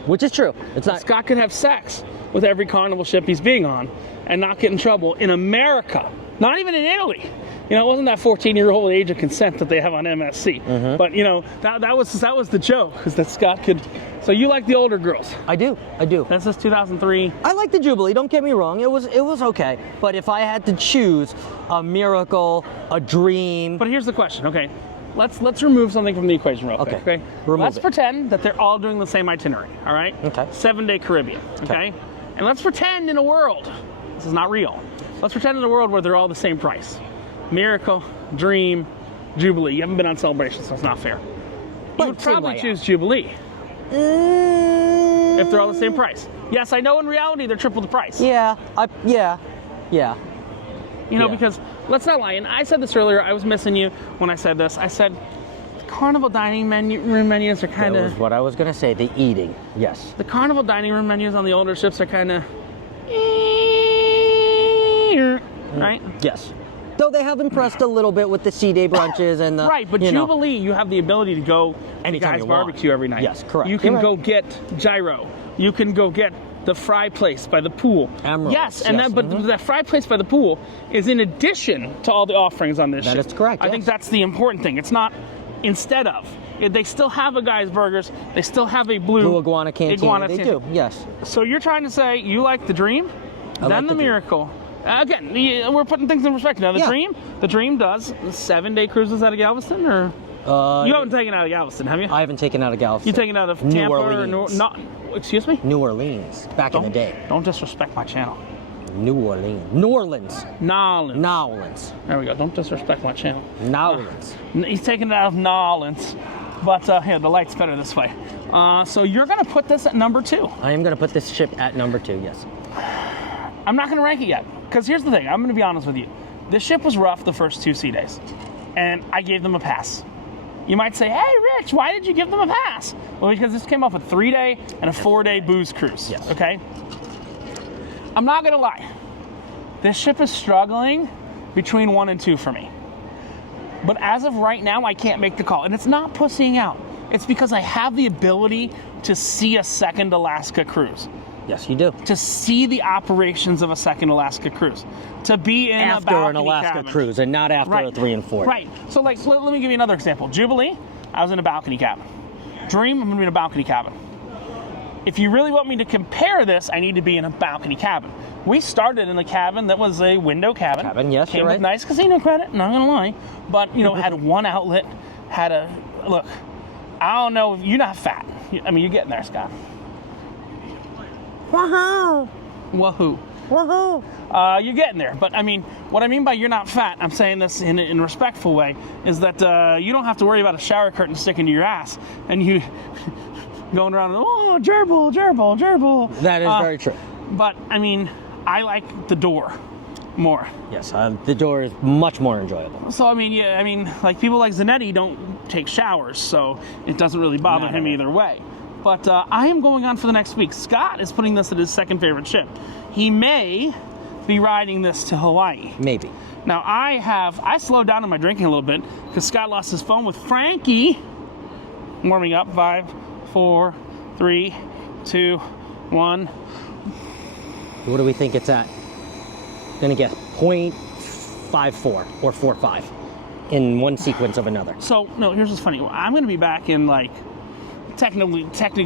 Which is true. It's not. Scott could have sex with every Carnival ship he's being on and not get in trouble in America. Not even in Italy. You know, it wasn't that 14-year-old age of consent that they have on MSC. Mm-hmm. But, you know, that was the joke, is that Scott could... So you like the older girls? I do. This is 2003. I like the Jubilee, don't get me wrong. It was okay. But if I had to choose a Miracle, a Dream... But here's the question, okay? Let's remove something from the equation real quick, okay? Let's pretend that they're all doing the same itinerary, all right? Okay. 7-day Caribbean, okay? And let's pretend in a world, this is not real, let's pretend in a world where they're all the same price. Miracle, Dream, Jubilee. You haven't been on Celebration, so it's not fair. You would probably choose Jubilee. If they're all the same price. Yes, I know in reality they're triple the price. Yeah. You know, because, let's not lie, and I said this earlier, I was missing you when I said this. I said, Carnival dining room menus are kind of... That was what I was going to say, the eating, yes. The Carnival dining room menus on the older ships are kind of... Right? Yes. Though they have impressed a little bit with the C-Day brunches and the... Right, but Jubilee, you have the ability to go to Guy's Barbecue every night. Yes, correct. You can go get gyro. You can go get the fry place by the pool. Emeralds. Yes, and yes. But that fry place by the pool is in addition to all the offerings on this ship. That is correct, I think that's the important thing. It's not instead of. They still have a Guy's Burgers. They still have a blue Iguana Cantina. They do, yes. So you're trying to say you like the Dream, then the Miracle. Again, we're putting things in perspective. Now, the Dream does 7-day cruises out of Galveston, or you haven't taken out of Galveston, have you? I haven't taken out of Galveston. You taken out of Tampa or excuse me? New Orleans, back in the day. Don't disrespect my channel. New Orleans. There we go. Don't disrespect my channel. Nolans. He's taking it out of Nolans. But here, the light's better this way. So you're going to put this at number 2. I am going to put this ship at number 2, yes. I'm not going to rank it yet. Because here's the thing. I'm going to be honest with you. This ship was rough the first 2 sea days. And I gave them a pass. You might say, hey, Rich, why did you give them a pass? Well, because this came off a 3-day and a 4-day booze cruise. Yes. Okay? I'm not gonna lie. This ship is struggling between 1 and 2 for me. But as of right now, I can't make the call. And it's not pussying out. It's because I have the ability to see a second Alaska cruise. Yes, you do. To see the operations of a second Alaska cruise. To be in After a balcony an Alaska cabin. cruise and not after a 3 and 4. Right. So like, let me give you another example. Jubilee, I was in a balcony cabin. Dream, I'm gonna be in a balcony cabin. If you really want me to compare this, I need to be in a balcony cabin. We started in a cabin that was a window cabin. Yes, Came you're with right. nice casino credit, not gonna lie. But, you know, had one outlet, had a, look, I don't know, you're not fat. I mean, you're getting there, Scott. Woohoo! Woohoo. Woohoo! You're getting there. But, I mean, what I mean by you're not fat, I'm saying this in a respectful way, is that you don't have to worry about a shower curtain sticking to your ass and you going around, oh, gerbil, gerbil, gerbil. That is very true. But, I mean, I like the door more. Yes, the door is much more enjoyable. So, I mean, yeah, I mean, like people like Zanetti don't take showers, so it doesn't really bother him either way. But I am going on for the next week. Scott is putting this at his second favorite ship. He may be riding this to Hawaii. Maybe. Now, I slowed down on my drinking a little bit because Scott lost his phone with Frankie. Warming up, 5, 4, 3, 2, 1. What do we think it's at? Gonna get 0.54 or 4.5 in one sequence of another. So, no, here's what's funny. I'm going to be back in, like, technically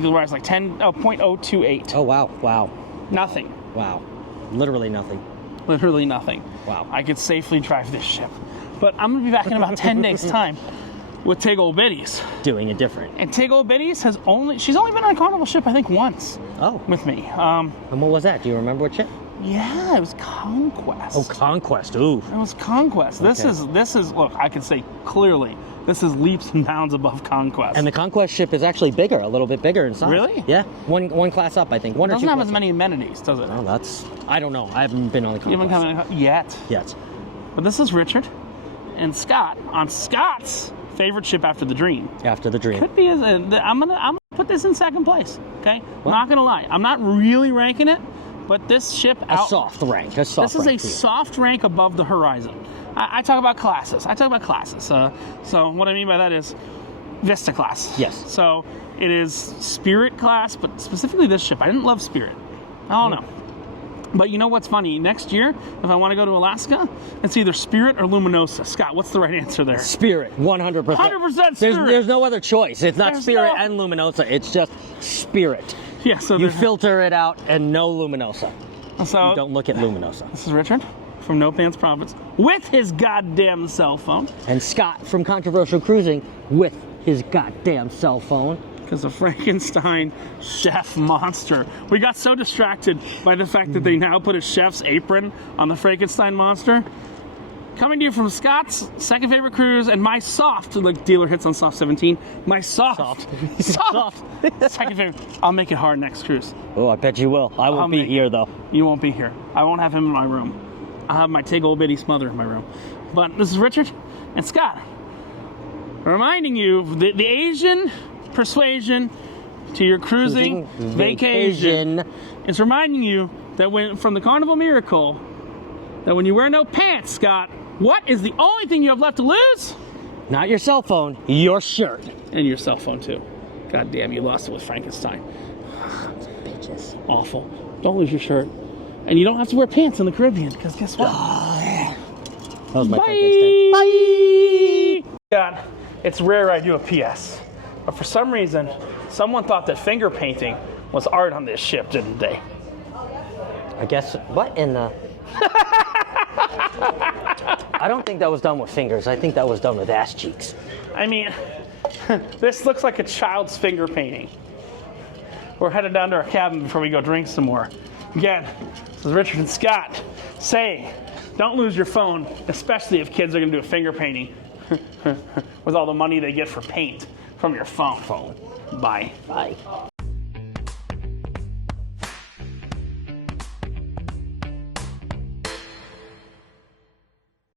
wise, like 0.028. Oh, wow. Wow. Nothing. Wow. Literally nothing. Literally nothing. Wow. I could safely drive this ship. But I'm going to be back in about 10 days' time with Tig Old Biddies. Doing it different. And Tig Old Biddies she's only been on a Carnival ship, I think, once. Oh. With me. And what was that? Do you remember what ship? Yeah, it was Conquest. Oh, Conquest. Ooh. It was Conquest. This is look, I can say clearly, this is leaps and bounds above Conquest. And the Conquest ship is actually bigger, a little bit bigger in size. Really? Yeah. One class up, I think. One it or two doesn't have class as many amenities, does it? up. Oh, I don't know. I haven't been on the You Conquest. haven't come in yet. Yet. But this is Richard and Scott on Scott's favorite ship after the Dream. After the Dream. Could be I'm gonna put this in second place. Okay? I'm not gonna lie. I'm not really ranking it, but this ship A soft rank. This is a soft rank above the Horizon. I talk about classes. So what I mean by that is Vista class. Yes. So it is Spirit class, but specifically this ship. I didn't love Spirit. I don't know. But you know what's funny? Next year, if I want to go to Alaska, it's either Spirit or Luminosa. Scott, what's the right answer there? Spirit, 100%. 100% Spirit. There's no other choice. It's not There's Spirit no- and Luminosa. It's just Spirit. Yeah, so You there's- filter it out and no Luminosa. so You don't look at Luminosa. this is Richard from No Pants Profits with his goddamn cell phone. And Scott from Controversial Cruising with his goddamn cell phone. Because of Frankenstein chef monster. We got so distracted by the fact that they now put a chef's apron on the Frankenstein monster. Coming to you from Scott's second favorite cruise and my soft, like dealer hits on soft 17, my soft second favorite. I'll make it hard next cruise. Oh, I bet you will. I won't be here, though. You won't be here. I won't have him in my room. I'll have my Tig Old Bitty Smother in my room. But this is Richard and Scott reminding you the Asian persuasion to your cruising vacation is reminding you that from the Carnival Miracle, that when you wear no pants, Scott, what is the only thing you have left to lose? Not your cell phone, your shirt. And your cell phone too. God damn, you lost it with Frankenstein. Bitches. Awful. Don't lose your shirt. And you don't have to wear pants in the Caribbean, because guess what? That was my Bye! Frankenstein. Bye! God, it's rare I do a PS. But for some reason, someone thought that finger painting was art on this ship, didn't they? I guess, what in the... I don't think that was done with fingers. I think that was done with ass cheeks. I mean, this looks like a child's finger painting. We're headed down to our cabin before we go drink some more. Again, this is Richard and Scott saying, don't lose your phone, especially if kids are going to do a finger painting with all the money they get for paint from your phone. Bye. Bye.